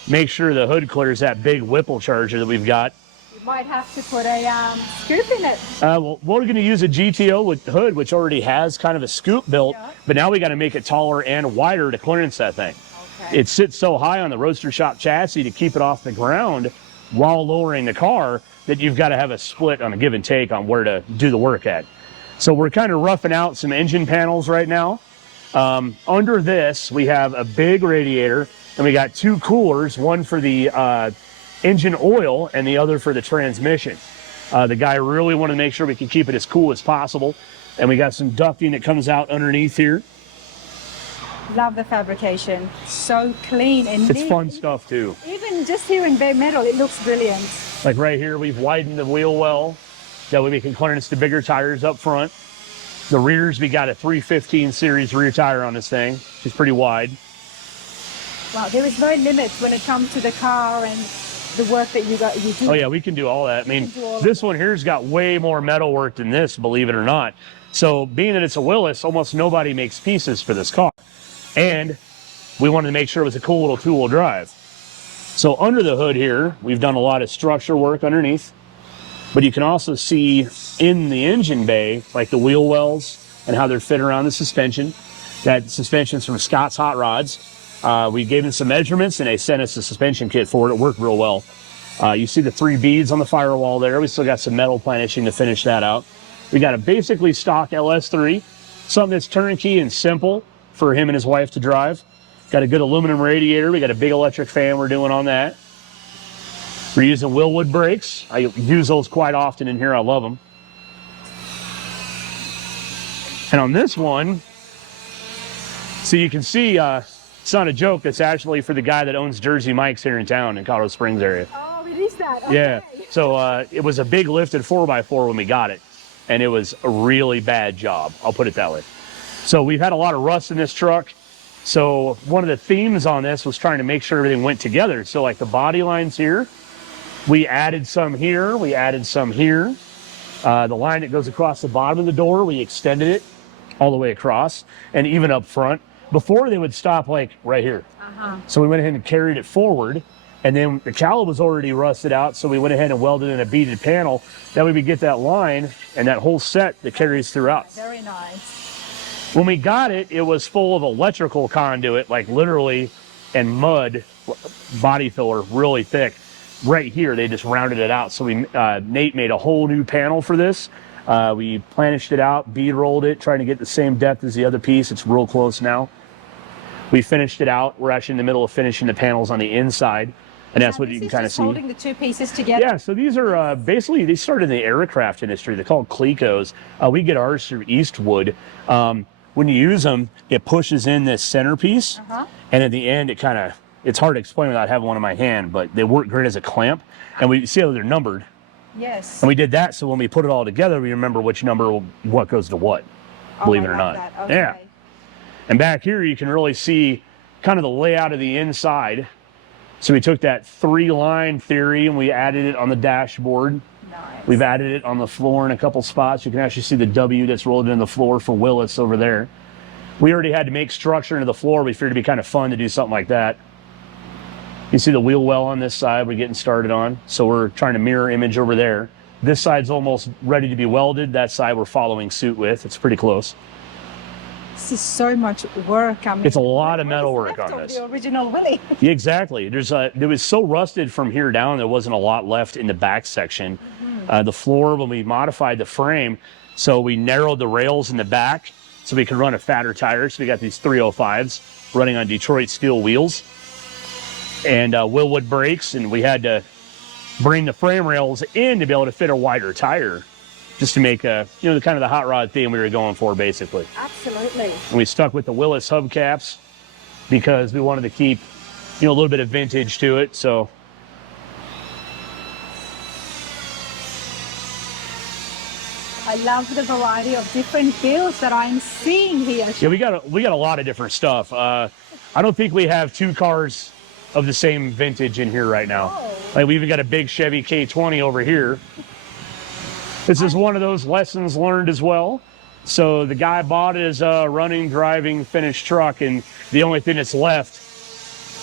make sure the hood clears that big Whipple charger that we've got. You might have to put a scoop in it. Well, we're going to use a GTO with hood, which already has kind of a scoop built, but now we got to make it taller and wider to clearance that thing. Okay. It sits so high on the roadster shop chassis to keep it off the ground while lowering the car that you've got to have a split on a give and take on where to do the work at. So we're kind of roughing out some engine panels right now. Under this, we have a big radiator, and we got 2 coolers, one for the engine oil and the other for the transmission. The guy really wanted to make sure we could keep it as cool as possible. And we got some ducting that comes out underneath here. Love the fabrication. So clean and It's neat. fun stuff too. Even just here in bare metal, it looks brilliant. Like right here, we've widened the wheel well. That way we can clearance the bigger tires up front. The rears, we got a 315 series rear tire on this thing, which is pretty wide. Wow, there is no limit when it comes to the car and the work that you do. Oh yeah, we can do all that. I mean, do all of this that. one here's got way more metal work than this, believe it or not. So being that it's a Willys, almost nobody makes pieces for this car. And we wanted to make sure it was a cool little two-wheel drive. So under the hood here, we've done a lot of structure work underneath, but you can also see in the engine bay, like the wheel wells and how they're fit around the suspension. That suspension's from Scott's Hot Rods. We gave them some measurements and they sent us a suspension kit for it. It worked real well. You see the 3 beads on the firewall there. We still got some metal planishing to finish that out. We got a basically stock LS3, something that's turnkey and simple for him and his wife to drive. Got a good aluminum radiator. We got a big electric fan we're doing on that. We're using Willwood brakes. I use those quite often in here. I love them. And on this one, so you can see, it's not a joke. It's actually for the guy that owns Jersey Mike's here in town in Colorado Springs area. Oh, it is that. Okay. Yeah. So it was a big lifted 4x4 when we got it. And it was a really bad job. I'll put it that way. So we've had a lot of rust in this truck. So one of the themes on this was trying to make sure everything went together. So like the body lines here, we added some here, we added some here. The line that goes across the bottom of the door, we extended it all the way across and even up front. Before they would stop like right here. So we went ahead and carried it forward. And then the cowl was already rusted out, so we went ahead and welded in a beaded panel. That way we get that line and that whole set that carries throughout. Very nice. When we got it, it was full of electrical conduit, like literally, and mud, body filler, really thick. Right here, they just rounded it out. So Nate made a whole new panel for this. We planished it out, bead rolled it, trying to get the same depth as the other piece. It's real close now. We finished it out. We're actually in the middle of finishing the panels on the inside. And that's what you can kind of see. Holding the two pieces together. Yeah, so these are basically, they started in the aircraft industry. They're called Clecos. We get ours through Eastwood. When you use them, it pushes in this centerpiece. And at the end, it's hard to explain without having one in my hand, but they work great as a clamp. And we see how they're numbered. Yes. And we did that, so when we put it all together, we remember which number, what goes to what, believe it or not. That. Okay. Yeah. And back here, you can really see kind of the layout of the inside. So we took that 3-line theory and we added it on the dashboard. Nice. We've added it on the floor in a couple spots. You can actually see the W that's rolled in the floor for Willys over there. We already had to make structure into the floor. We figured it'd be kind of fun to do something like that. You see the wheel well on this side we're getting started on. So we're trying to mirror image over there. This side's almost ready to be welded. That side we're following suit with. It's pretty close. This is so much work. I mean, It's a lot of metal what is work left on of this. The original Willy. Yeah, exactly. It was so rusted from here down, there wasn't a lot left in the back section. The floor, when we modified the frame, so we narrowed the rails in the back so we could run a fatter tire. So we got these 305s running on Detroit steel wheels and Willwood brakes, and we had to bring the frame rails in to be able to fit a wider tire, just to make kind of the hot rod theme we were going for, basically. Absolutely. And we stuck with the Willys hubcaps because we wanted to keep, a little bit of vintage to it. So I love the variety of different builds that I'm seeing here. yeah, we got a lot of different stuff. I don't think we have 2 cars of the same vintage in here right now. Oh. Like we even got a big Chevy K20 over here. This is one of those lessons learned as well. So the guy bought it as a running, driving, finished truck, and the only thing that's left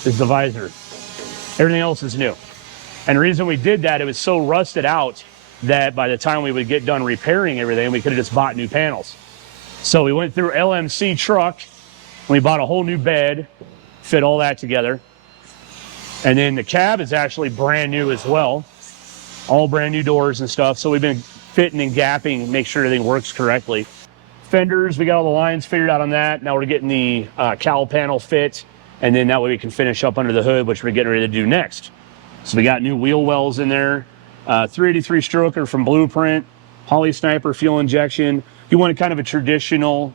is the visor. Everything else is new. And the reason we did that, it was so rusted out that by the time we would get done repairing everything, we could have just bought new panels. So we went through LMC truck, and we bought a whole new bed, fit all that together. And then the cab is actually brand new as well. All brand new doors and stuff. So we've been fitting and gapping, make sure everything works correctly. Fenders, we got all the lines figured out on that. Now we're getting the cowl panel fit, and then that way we can finish up under the hood, which we're getting ready to do next. So we got new wheel wells in there, 383 stroker from Blueprint, Holly Sniper fuel injection. You wanted kind of a traditional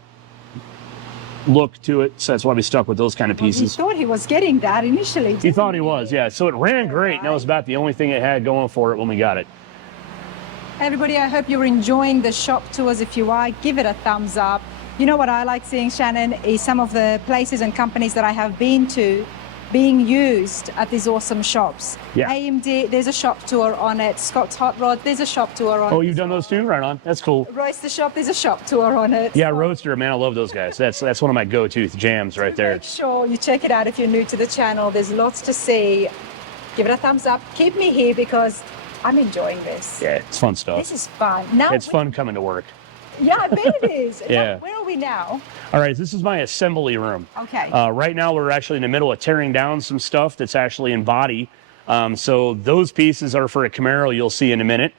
look to it, so that's why we stuck with those kind of He pieces. thought he was getting that initially. He thought he was, yeah. So it ran great, and that was about the only thing it had going for it when we got it. Everybody, I hope you're enjoying the shop tours. If you are, give it a thumbs up. You know what I like seeing, Shannon, is some of the places and companies that I have been to being used at these awesome shops. Yeah. AMD, there's a shop tour on it. Scott's Hot Rod, there's a shop tour on it. Oh, you've done those too? Right on. That's cool. Roaster Shop, there's a shop tour on it. Yeah, Roadster, man, I love those guys. That's one of my go-to jams right there. Make sure you check it out if you're new to the channel. There's lots to see. Give it a thumbs up. Keep me here because I'm enjoying this. Yeah, it's fun stuff. This is fun. Now It's fun coming to work. Yeah, I bet it is. Yeah. Where are we now? All right, this is my assembly room. Okay. Right now, we're actually in the middle of tearing down some stuff that's actually in body. So those pieces are for a Camaro you'll see in a minute.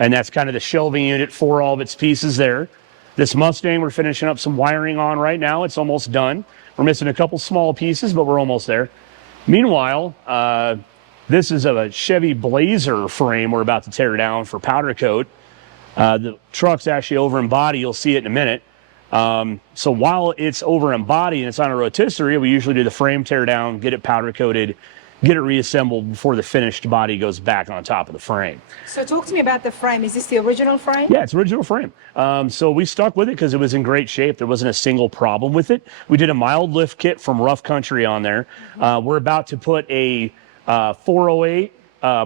And that's kind of the shelving unit for all of its pieces there. This Mustang, we're finishing up some wiring on right now. It's almost done. We're missing a couple small pieces, but we're almost there. Meanwhile, this is a Chevy Blazer frame we're about to tear down for powder coat. The truck's actually over in body. You'll see it in a minute. So while it's over in body and it's on a rotisserie, we usually do the frame tear down, get it powder coated, get it reassembled before the finished body goes back on top of the frame. So talk to me about the frame. Is this the original frame? Yeah, it's original frame. So we stuck with it because it was in great shape. There wasn't a single problem with it. We did a mild lift kit from Rough Country on there. We're about to put a 408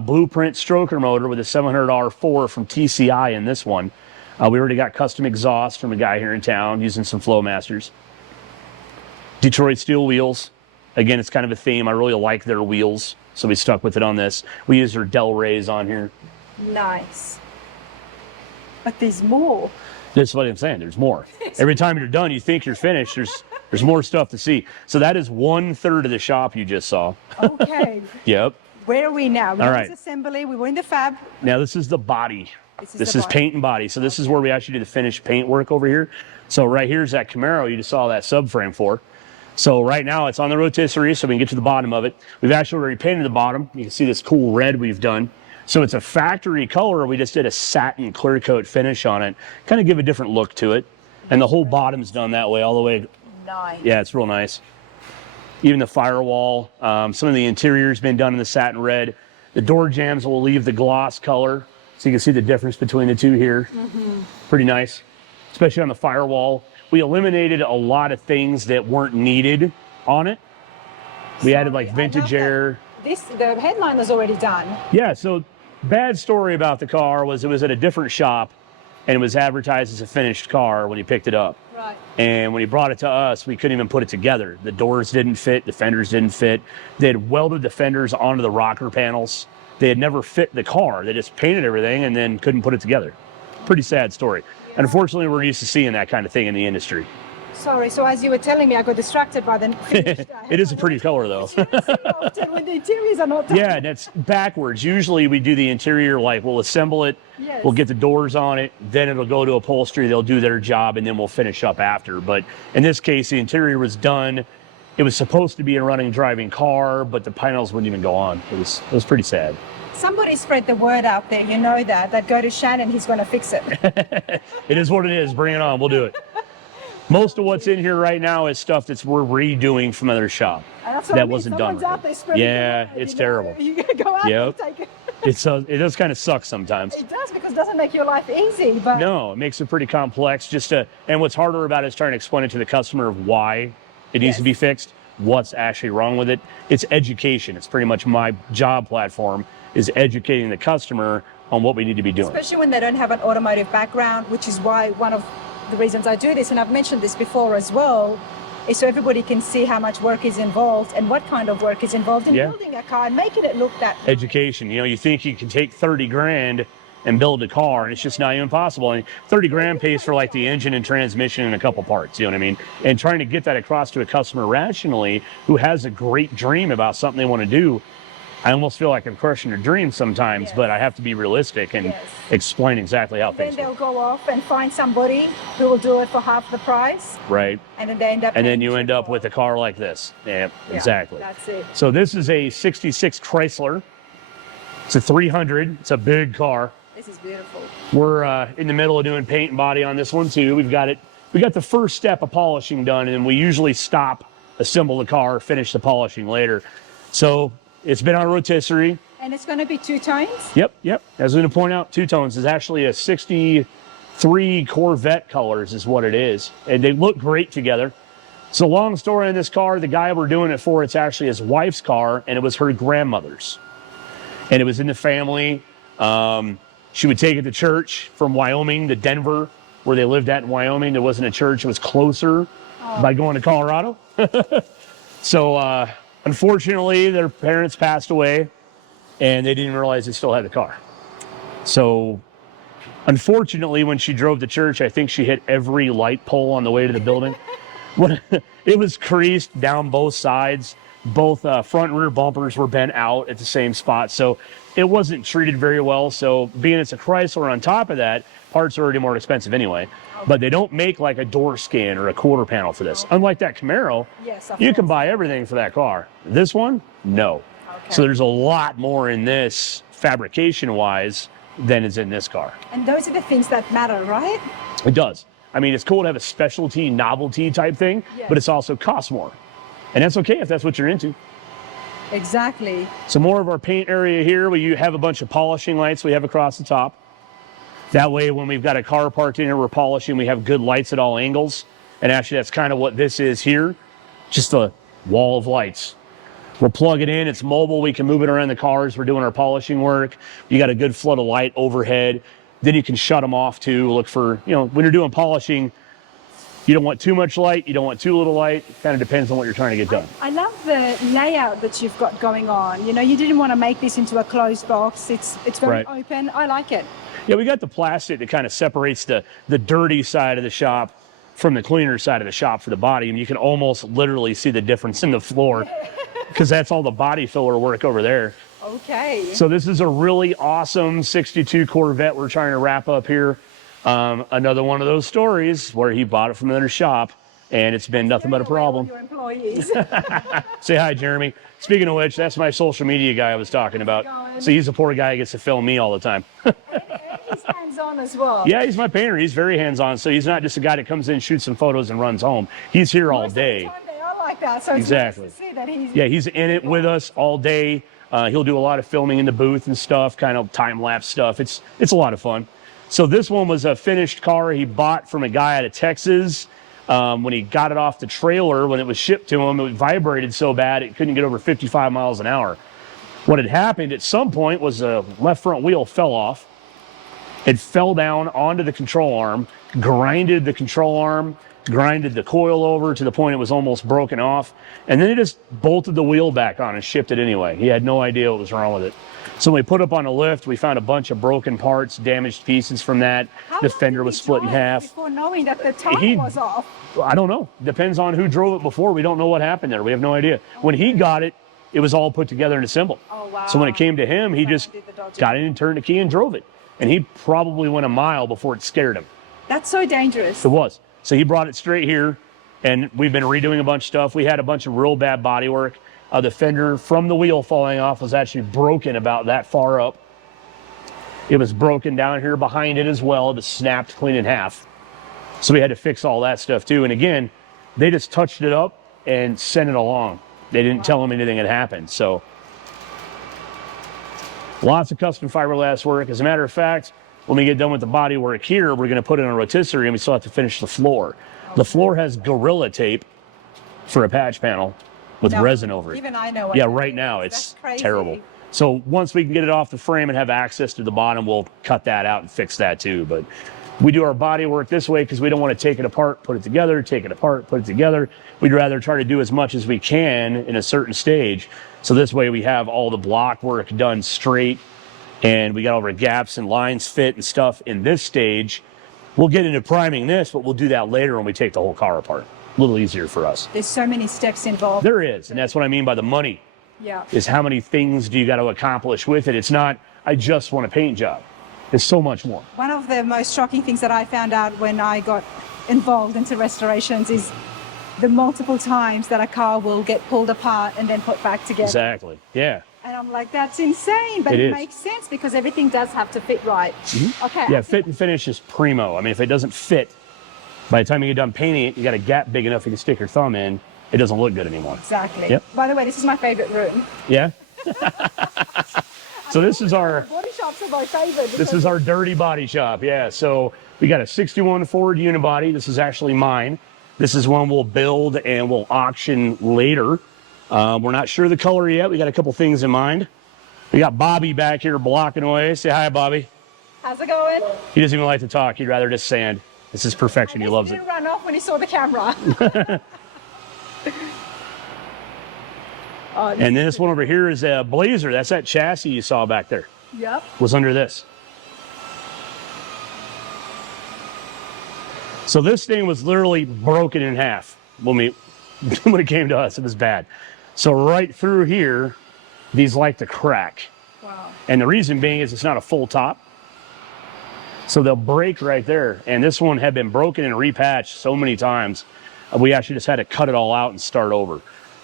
blueprint stroker motor with a 700 R4 from TCI in this one. We already got custom exhaust from a guy here in town using some Flowmasters. Detroit steel wheels. Again, it's kind of a theme. I really like their wheels, so we stuck with it on this. We used their Del Reys on here. Nice. But there's more. That's what I'm saying. There's more. Every time you're done, you think you're finished. There's more stuff to see. So that is 1/3 of the shop you just saw. Okay. Yep. Where are we now? We All were right. in assembly. We were in the fab. Now this is the body. This the is body. paint and body. So this is where we actually do the finished paint work over here. So right here's that Camaro you just saw that subframe for. So right now it's on the rotisserie, so we can get to the bottom of it. We've actually already painted the bottom. You can see this cool red we've done. So it's a factory color. We just did a satin clear coat finish on it, kind of give a different look to it. And the whole bottom's done that way all the way. Nice. Yeah, it's real nice. Even the firewall, some of the interior's been done in the satin red. The door jambs will leave the gloss color, so you can see the difference between the two here. Pretty nice, especially on the firewall. We eliminated a lot of things that weren't needed on it. We added like vintage air. The headline was already done. Yeah, so bad story about the car was it was at a different shop and it was advertised as a finished car when he picked it up. Right. And when he brought it to us, we couldn't even put it together. The doors didn't fit, the fenders didn't fit. They had welded the fenders onto the rocker panels. They had never fit the car. They just painted everything and then couldn't put it together. Pretty sad story. And unfortunately, we're used to seeing that kind of thing in the industry. Sorry, so as you were telling me, I got distracted by the finished. It is a pretty color, though. Often when the interiors are not done. Yeah, and it's backwards. Usually we do the interior, like we'll assemble it, Yes. we'll get the doors on it, then it'll go to upholstery, they'll do their job, and then we'll finish up after. But in this case, the interior was done. It was supposed to be a running, driving car, but the panels wouldn't even go on. It was pretty sad. Somebody spread the word out there, you know that go to Shannon, he's going to fix it. It is what it is. Bring it on. We'll do it. Most of what's in here right now is stuff we're redoing from another shop. And that's what I That mean. wasn't Someone's done out right. there spreading Yeah, the word, it's you know? terrible. You got to go out Yep. and take it. It does kind of suck sometimes. It does, because it doesn't make your life easy. But No, it makes it pretty complex. And what's harder about it is trying to explain it to the customer of why it needs to be fixed, what's actually wrong with it. It's education. It's pretty much my job platform, is educating the customer on what we need to be doing. especially when they don't have an automotive background, which is why one of the reasons I do this, and I've mentioned this before as well, is so everybody can see how much work is involved and what kind of work is involved in building a car and making it look that Education. You think you can take 30 grand and build a car, and it's just not even possible. And 30 grand pays for like the engine and transmission and a couple parts, you know what I mean? And trying to get that across to a customer rationally who has a great dream about something they want to do, I almost feel like I'm crushing their dreams sometimes, but I have to be realistic and explain exactly how then things they'll work. go off and find somebody who will do it for half the price, Right. and then they end up And then paying you end up triple. with a car like this. Yeah, exactly. That's it. So this is a 66 Chrysler. It's a 300. It's a big car. This is beautiful. We're in the middle of doing paint and body on this one too. We got the first step of polishing done, and then we usually stop, assemble the car, finish the polishing later. So it's been on rotisserie. And it's going to be two tones? Yep. As I'm going to point out, two tones. It's actually a 63 Corvette colors is what it is. And they look great together. So long story on this car, the guy we're doing it for, it's actually his wife's car, and it was her grandmother's. And it was in the family. She would take it to church from Wyoming to Denver, where they lived at in Wyoming. There wasn't a church. It was closer by going to Colorado. So unfortunately, their parents passed away, and they didn't realize they still had the car. So unfortunately, when she drove to church, I think she hit every light pole on the way to the building. It was creased down both sides. Both front and rear bumpers were bent out at the same spot. So it wasn't treated very well. So being it's a Chrysler on top of that, parts are already more expensive anyway. Okay. But they don't make like a door skin or a quarter panel for this. Okay. Unlike that Camaro, yes, you can buy everything for that car. This one, no. Okay. So there's a lot more in this fabrication-wise than is in this car. And those are the things that matter, right? It does. I mean, it's cool to have a specialty, novelty type thing, but it's also costs more. And that's okay if that's what you're into. Exactly. So more of our paint area here, we have a bunch of polishing lights we have across the top. That way, when we've got a car parked in here, we're polishing, we have good lights at all angles. And actually, that's kind of what this is here, just a wall of lights. We'll plug it in, it's mobile, we can move it around the cars, we're doing our polishing work. You got a good flood of light overhead. Then you can shut them off too, look for, when you're doing polishing, you don't want too much light, you don't want too little light. It kind of depends on what you're trying to get done. I love the layout that you've got going on. You didn't want to make this into a closed box. It's very open. I like it. Yeah, we got the plastic that kind of separates the dirty side of the shop from the cleaner side of the shop for the body. And you can almost literally see the difference in the floor because that's all the body filler work over there. Okay. So this is a really awesome 62 Corvette we're trying to wrap up here. Another one of those stories where he bought it from another shop, and it's been nothing but a problem. Your employees. Say hi, Jeremy. Speaking of which, that's my social media guy I was talking about. So he's a poor guy who gets to film me all the time. He's hands-on as well. Yeah, he's my painter. He's very hands-on. So he's not just a guy that comes in, shoots some photos, and runs home. He's here all day. Most of the time they are like that, so it's nice to see that he's in it with us all day. He'll do a lot of filming in the booth and stuff, kind of time-lapse stuff. It's a lot of fun. So this one was a finished car he bought from a guy out of Texas. When he got it off the trailer, when it was shipped to him, it vibrated so bad it couldn't get over 55 miles an hour. What had happened at some point was the left front wheel fell off. It fell down onto the control arm, grinded the control arm, grinded the coil over to the point it was almost broken off, and then he just bolted the wheel back on and shipped it anyway. He had no idea what was wrong with it. So when we put up on a lift, we found a bunch of broken parts, damaged pieces from that. The fender was split in half. Before knowing that the tire was off? I don't know. Depends on who drove it before. We don't know what happened there. We have no idea. When he got it, it was all put together and assembled. Oh, wow. So when it came to him, he just got in and turned the key and drove it. And he probably went a mile before it scared him. That's so dangerous. It was. So he brought it straight here, and we've been redoing a bunch of stuff. We had a bunch of real bad body work. The fender from the wheel falling off was actually broken about that far up. It was broken down here behind it as well. It was snapped clean in half. So we had to fix all that stuff too. And again, they just touched it up and sent it along. They didn't tell him anything had happened. So lots of custom fiberglass work. As a matter of fact, when we get done with the body work here, we're going to put it on a rotisserie, and we still have to finish the floor. The floor has Gorilla Tape for a patch panel with resin over it. Even I know. Yeah, right now it's terrible. So once we can get it off the frame and have access to the bottom, we'll cut that out and fix that too. But we do our body work this way because we don't want to take it apart, put it together, take it apart, put it together. We'd rather try to do as much as we can in a certain stage. So this way we have all the block work done straight, and we got all our gaps and lines fit and stuff in this stage. We'll get into priming this, but we'll do that later when we take the whole car apart. A little easier for us. There's so many steps involved. There is, and that's what I mean by the money. Yeah. Is how many things do you got to accomplish with it? It's not, I just want a paint job. It's so much more. One of the most shocking things that I found out when I got involved into restorations is the multiple times that a car will get pulled apart and then put back together. Exactly, yeah. And I'm like, that's insane, but It it is. makes sense because everything does have to fit right. Okay. Yeah, fit and finish is primo. I mean, if it doesn't fit, by the time you get done painting it, you got a gap big enough you can stick your thumb in, it doesn't look good anymore. Exactly. Yep. By the way, this is my favorite room. Yeah? So this is our Body shops are my favorite. this is our dirty body shop. Yeah, so we got a 61 Ford unibody. This is actually mine. This is one we'll build and we'll auction later. We're not sure the color yet. We got a couple things in mind. We got Bobby back here blocking away. Say hi, Bobby. How's it going? He doesn't even like to talk. He'd rather just sand. This is perfection. He loves He it. run off when he saw the camera. And then this one over here is a Blazer. That's that chassis you saw back there. Yep. Was under this. So this thing was literally broken in half when it came to us. It was bad. So right through here, these like to crack. Wow. And the reason being is it's not a full top. So they'll break right there. And this one had been broken and repatched so many times. We actually just had to cut it all out and start over.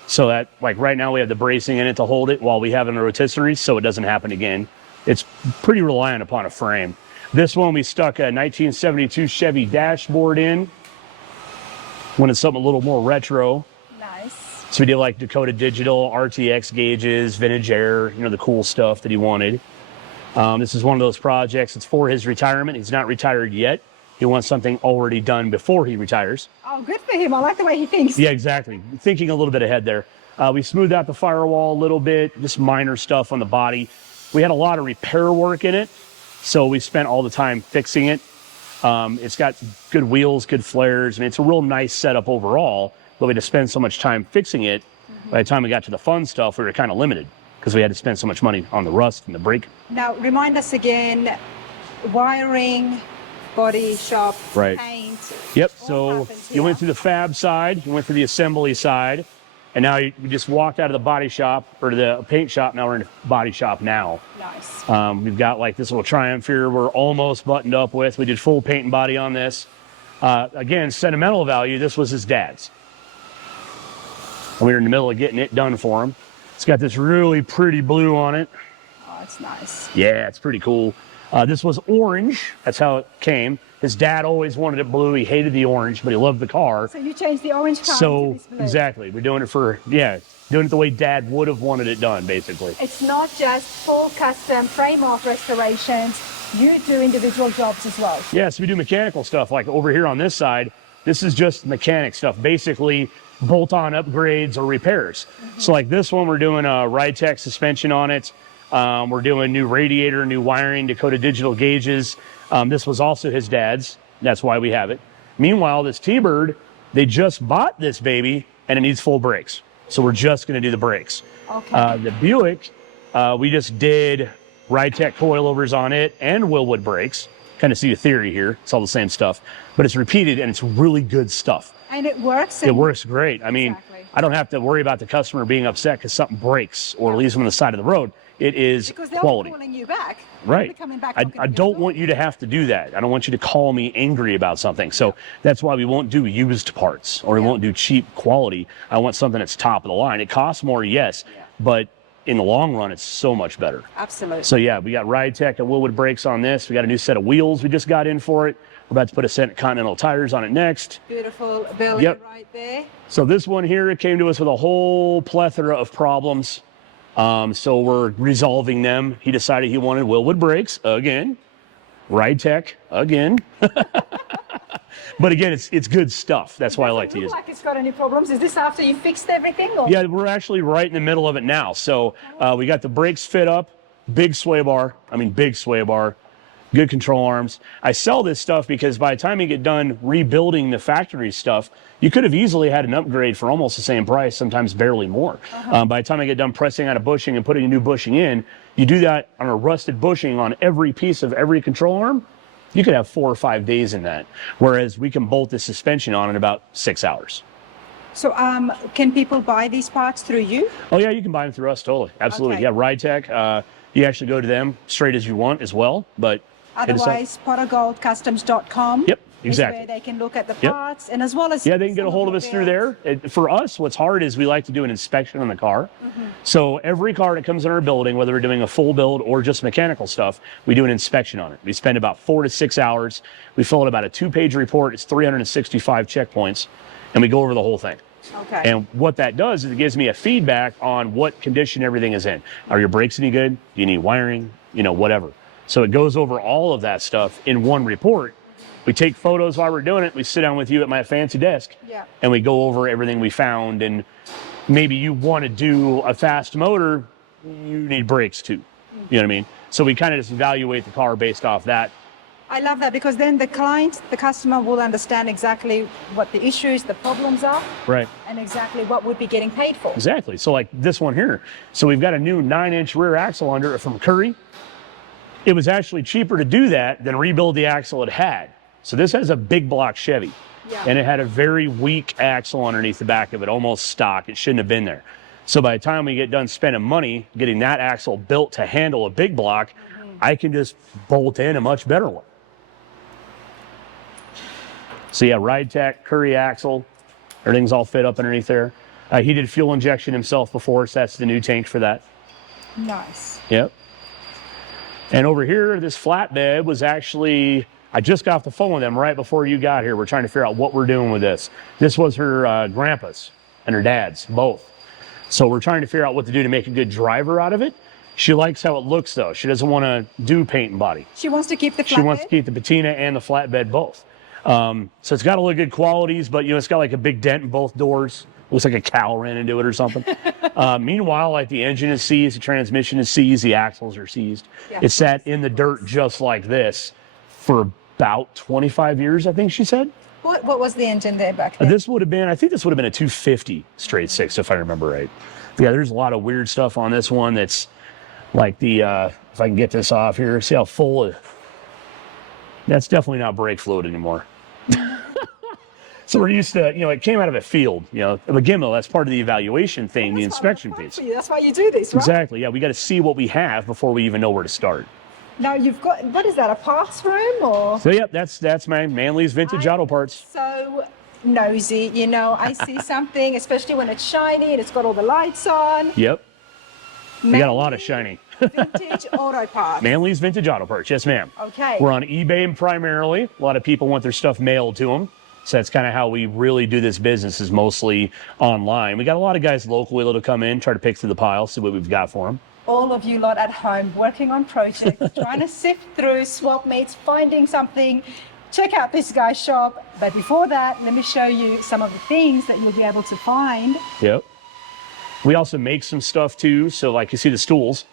So that, like right now we have the bracing in it to hold it while we have it in the rotisserie so it doesn't happen again. It's pretty reliant upon a frame. This one we stuck a 1972 Chevy dashboard in. Wanted something a little more retro. Nice. So we did like Dakota Digital, RTX gauges, vintage air, you know, the cool stuff that he wanted. This is one of those projects. It's for his retirement. He's not retired yet. He wants something already done before he retires. Oh, good for him. I like the way he thinks. Yeah, exactly. Thinking a little bit ahead there. We smoothed out the firewall a little bit, just minor stuff on the body. We had a lot of repair work in it, so we spent all the time fixing it. It's got good wheels, good flares. I mean, it's a real nice setup overall, but we had to spend so much time fixing it. By the time we got to the fun stuff, we were kind of limited because we had to spend so much money on the rust and the brake. Now, remind us again, wiring, body shop, Right. paint. Yep, all so happens you went here. through the fab side, you went through the assembly side, and now you just walked out of the body shop or the paint shop. Now we're in the body shop now. Nice. We've got like this little Triumph here we're almost buttoned up with. We did full paint and body on this. Again, sentimental value, this was his dad's. And we were in the middle of getting it done for him. It's got this really pretty blue on it. Oh, it's nice. Yeah, it's pretty cool. This was orange. That's how it came. His dad always wanted it blue. He hated the orange, but he loved the car. So you changed the orange car So into this blue. exactly, we're doing it doing it the way Dad would have wanted it done, basically. It's not just full custom frame-off restorations. You do individual jobs as well. Yeah, so we do mechanical stuff. Like over here on this side, this is just mechanic stuff, basically bolt-on upgrades or repairs. So like this one, we're doing a Ride-Tech suspension on it. We're doing new radiator, new wiring, Dakota Digital gauges. This was also his dad's. That's why we have it. Meanwhile, this T-Bird, they just bought this baby and it needs full brakes. So we're just going to do the brakes. Okay. The Buick, we just did Ride-Tech coilovers on it and Willwood brakes. Kind of see the theory here. It's all the same stuff, but it's repeated and it's really good stuff. And it works. It works great. I mean, Exactly. I don't have to worry about the customer being upset because something breaks or leaves them on the side of the road. It is because they'll quality. be calling you back. Right. They'll be coming back I knocking on your don't door. want you to have to do that. I don't want you to call me angry about something. So that's why we won't do used parts or we won't do cheap quality. I want something that's top of the line. It costs more, yes, but in the long run, it's so much better. Absolutely. So yeah, we got Ride-Tech and Willwood brakes on this. We got a new set of wheels we just got in for it. We're about to put a set of Continental tires on it next. Beautiful belly Yep. right there. So this one here, it came to us with a whole plethora of problems. So we're resolving them. He decided he wanted Willwood brakes again, Ride-Tech again. But again, it's good stuff. That's why I like to use it. Like it's got any problems? Is this after you fixed everything? Or? Yeah, we're actually right in the middle of it now. So we got the brakes fit up, big sway bar. Big sway bar, good control arms. I sell this stuff because by the time you get done rebuilding the factory stuff, you could have easily had an upgrade for almost the same price, sometimes barely more. By the time I get done pressing out a bushing and putting a new bushing in, you do that on a rusted bushing on every piece of every control arm, you could have 4 or 5 days in that. Whereas we can bolt the suspension on in about 6 hours. So can people buy these parts through you? Oh yeah, you can buy them through us, totally. Absolutely. Okay. Yeah, Ride-Tech, you actually go to them straight as you want as well, but hit us up. Otherwise, potogoldcustoms.com. Yep. exactly. Is where they can look at the Yep. parts and as well as Yeah, they can get a some hold of your us through builds. there. For us, what's hard is we like to do an inspection on the car. So every car that comes in our building, whether we're doing a full build or just mechanical stuff, we do an inspection on it. We spend about 4 to 6 hours. We fill out about a 2-page report. It's 365 checkpoints, and we go over the whole thing. Okay. And what that does is it gives me a feedback on what condition everything is in. Are your brakes any good? Do you need wiring? Whatever. So it goes over all of that stuff in one report. We take photos while we're doing it. We sit down with you at my fancy desk, Yeah. and we go over everything we found. And maybe you want to do a fast motor, you need brakes too. You know what I mean? So we kind of just evaluate the car based off that. I love that because then the client, the customer will understand exactly what the issues, the problems are, Right. and exactly what would be getting paid for. Exactly. So like this one here. So we've got a new 9-inch rear axle under it from Curry. It was actually cheaper to do that than rebuild the axle it had. So this has a big block Chevy, Yeah. and it had a very weak axle underneath the back of it, almost stock. It shouldn't have been there. So by the time we get done spending money getting that axle built to handle a big block, I can just bolt in a much better one. So yeah, Ride Tech, Curry axle, everything's all fit up underneath there. He did fuel injection himself before, so that's the new tank for that. Nice. Yep. And over here, this flatbed was actually, I just got off the phone with them right before you got here. We're trying to figure out what we're doing with this. This was her grandpa's and her dad's, both. So we're trying to figure out what to do to make a good driver out of it. She likes how it looks, though. She doesn't want to do paint and body. She wants to keep the flatbed? She wants to keep the patina and the flatbed both. So it's got a lot of good qualities, but it's got like a big dent in both doors. Looks like a cow ran into it or something. Meanwhile, like the engine is seized, the transmission is seized, the axles are seized. Yeah. It sat in the dirt just like this for about 25 years, I think she said. What was the engine there back then? This would have been, I think this would have been a 250 straight six, if I remember right. Yeah, there's a lot of weird stuff on this one that's like the, if I can get this off here, see how full it, that's definitely not brake fluid anymore. So we're used to, it came out of a field, again, though, that's part of the evaluation thing, the inspection piece. That's why you do this, right? Exactly, yeah, we got to see what we have before we even know where to start. Now you've got, what is that, a parts room or? So, yep, that's my Manly's Vintage Auto Parts. So nosy, I see something, especially when it's shiny and it's got all the lights on. Yep, we got a lot of shiny. Vintage auto parts. Manly's Vintage Auto Parts, yes, ma'am. Okay. We're on eBay primarily. A lot of people want their stuff mailed to them. So that's kind of how we really do this business, is mostly online. We got a lot of guys locally that'll come in, try to pick through the pile, see what we've got for them. All of you lot at home working on projects, trying to sift through swap meets, finding something, check out this guy's shop. But before that, let me show you some of the things that you'll be able to find. Yep. We also make some stuff too. So like you see the stools,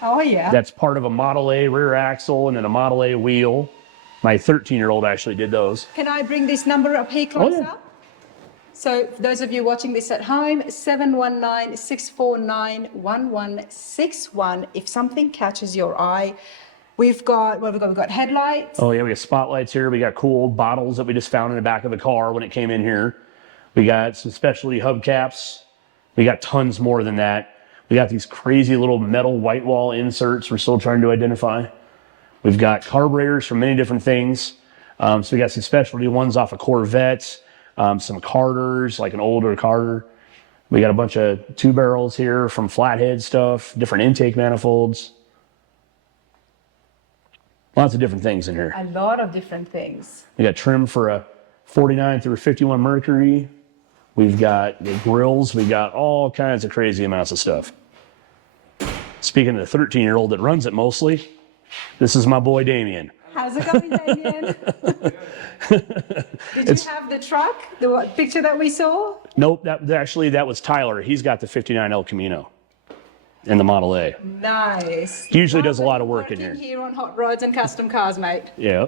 Oh yeah. that's part of a Model A rear axle and then a Model A wheel. My 13-year-old actually did those. Can I bring this number up here closer? yeah. So for those of you watching this at home, 719-649-1161. If something catches your eye, we've got headlights. Oh yeah, we got spotlights here. We got cool old bottles that we just found in the back of the car when it came in here. We got some specialty hubcaps. We got tons more than that. We got these crazy little metal white wall inserts we're still trying to identify. We've got carburetors from many different things. So we got some specialty ones off of Corvettes, some Carters, like an older Carter. We got a bunch of 2-barrels here from flathead stuff, different intake manifolds. Lots of different things in here. A lot of different things. We got trim for a 49 through a 51 Mercury. We've got the grills. We got all kinds of crazy amounts of stuff. Speaking of the 13-year-old that runs it mostly, this is my boy Damien. How's it going, Damien? Did you have the truck, the picture that we saw? Nope, that was Tyler. He's got the 59 El Camino and the Model A. Nice. He usually does a lot of work in Working here. here on Hot Rods and Custom Cars, mate. Yeah,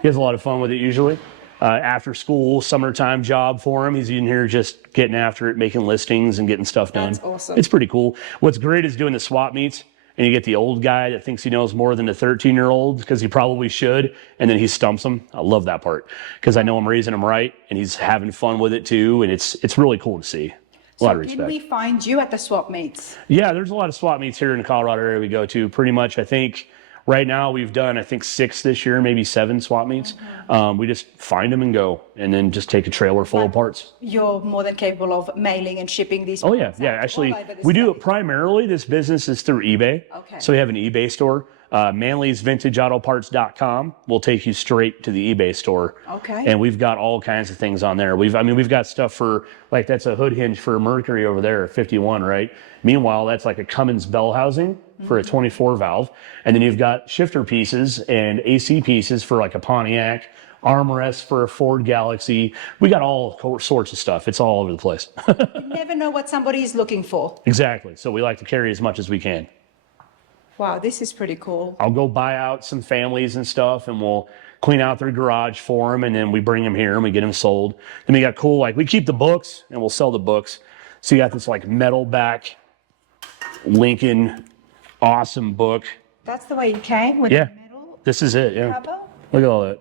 he has a lot of fun with it usually. After school, summertime job for him. He's in here just getting after it, making listings and getting stuff done. That's awesome. It's pretty cool. What's great is doing the swap meets, and you get the old guy that thinks he knows more than the 13-year-old because he probably should, and then he stumps him. I love that part because I know I'm raising him right, and he's having fun with it too, and it's really cool to see. A lot of respect. Can we find you at the swap meets? Yeah, there's a lot of swap meets here in the Colorado area we go to. Pretty much, I think Right now, we've done, I think, 6 this year, maybe 7 swap meets. We just find them and go, and then just take a trailer full of parts. You're more than capable of mailing and shipping these. Oh, yeah. parts Yeah. out Actually, all over the we do it States. primarily. This business is through eBay. Okay. So we have an eBay store. Manly's VintageAutoParts.com will take you straight to the eBay store. Okay. And we've got all kinds of things on there. We've got stuff for, like, that's a hood hinge for a Mercury over there, 51, right? Meanwhile, that's like a Cummins bell housing for a 24 valve. And then you've got shifter pieces and AC pieces for like a Pontiac, armrests for a Ford Galaxy. We got all sorts of stuff. It's all over the place. You never know what somebody is looking for. Exactly. So we like to carry as much as we can. Wow, this is pretty cool. I'll go buy out some families and stuff, and we'll clean out their garage for them, and then we bring them here and we get them sold. Then we got cool, like, we keep the books and we'll sell the books. So you got this like metal back Lincoln awesome book. That's the way you came with Yeah, the metal this is it. Yeah, cover. look at all that,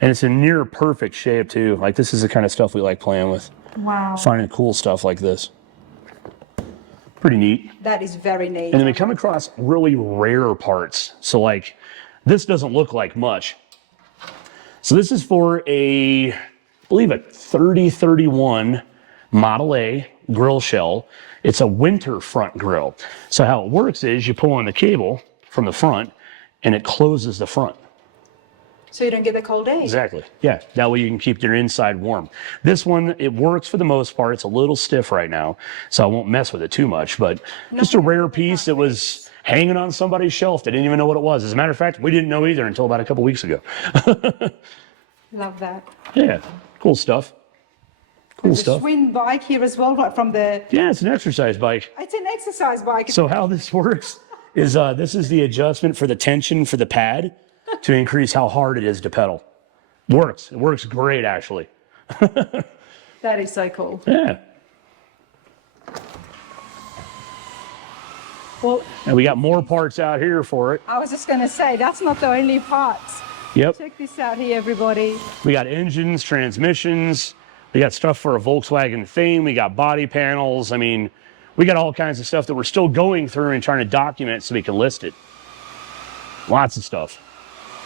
and it's in near perfect shape too. Like, this is the kind of stuff we like playing with. Wow. Finding cool stuff like this. Pretty neat. That is very neat. And then we come across really rare parts. So, like, this doesn't look like much. So this is for I believe a 3031 Model A grill shell. It's a winter front grill. So how it works is you pull on the cable from the front and it closes the front. So you don't get the cold air. Exactly. Yeah. That way you can keep your inside warm. This one, it works for the most part. It's a little stiff right now, so I won't mess with it too much, but just a rare piece that was hanging on somebody's shelf. They didn't even know what it was. As a matter of fact, we didn't know either until about a couple weeks ago. Love that. Yeah. Cool stuff. Cool There's a stuff. swing bike here as well, right from the. Yeah, it's an exercise bike. It's an exercise bike. So how this works is this is the adjustment for the tension for the pad to increase how hard it is to pedal. Works. It works great, actually. That is so cool. Yeah. Well, And we got more parts out here for it. I was just going to say, that's not the only parts. Yep. Check this out here, everybody. We got engines, transmissions. We got stuff for a Volkswagen theme. We got body panels. I mean, we got all kinds of stuff that we're still going through and trying to document so we can list it. Lots of stuff.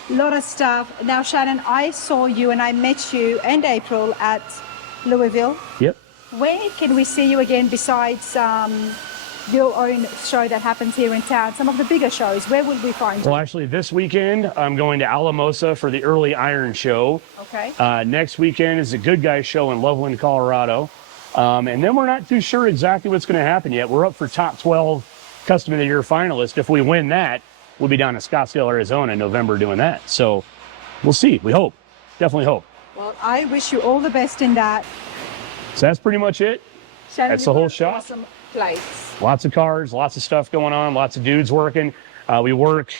A lot of stuff. Now, Shannon, I saw you and I met you and April at Louisville. Yep. Where can we see you again besides your own show that happens here in town? Some of the bigger shows, where will we find you? Well, actually, this weekend, I'm going to Alamosa for the Early Iron Show. Okay. Next weekend is the Good Guys Show in Loveland, Colorado. And then we're not too sure exactly what's going to happen yet. We're up for top 12 Customer of the Year finalist. If we win that, we'll be down in Scottsdale, Arizona in November doing that. So we'll see. We hope. Definitely hope. Well, I wish you all the best in that. So that's pretty much it. Shannon, That's the you've whole got an shop. Awesome place. Lots of cars, lots of stuff going on, lots of dudes working. We work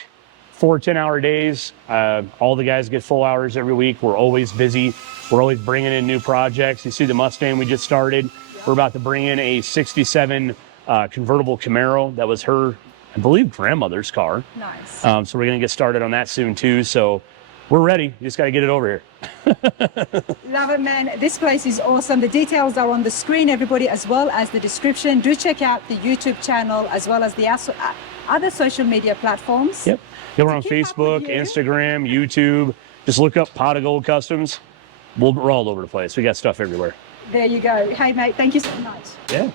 4 10-hour days. All the guys get full hours every week. We're always busy. We're always bringing in new projects. You see the Mustang we just started. We're about to bring in a 67 convertible Camaro. That was her, I believe, grandmother's car. Nice. So we're going to get started on that soon too. So we're ready. You just got to get it over here. Love it, man. This place is awesome. The details are on the screen, everybody, as well as the description. Do check out the YouTube channel as well as the other social media platforms. Yep. We're on keep up with Facebook, you. Instagram, YouTube. Just look up Pot O Gold Kustoms. We're all over the place. We got stuff everywhere. There you go. Hey, mate, thank you so much. Yeah.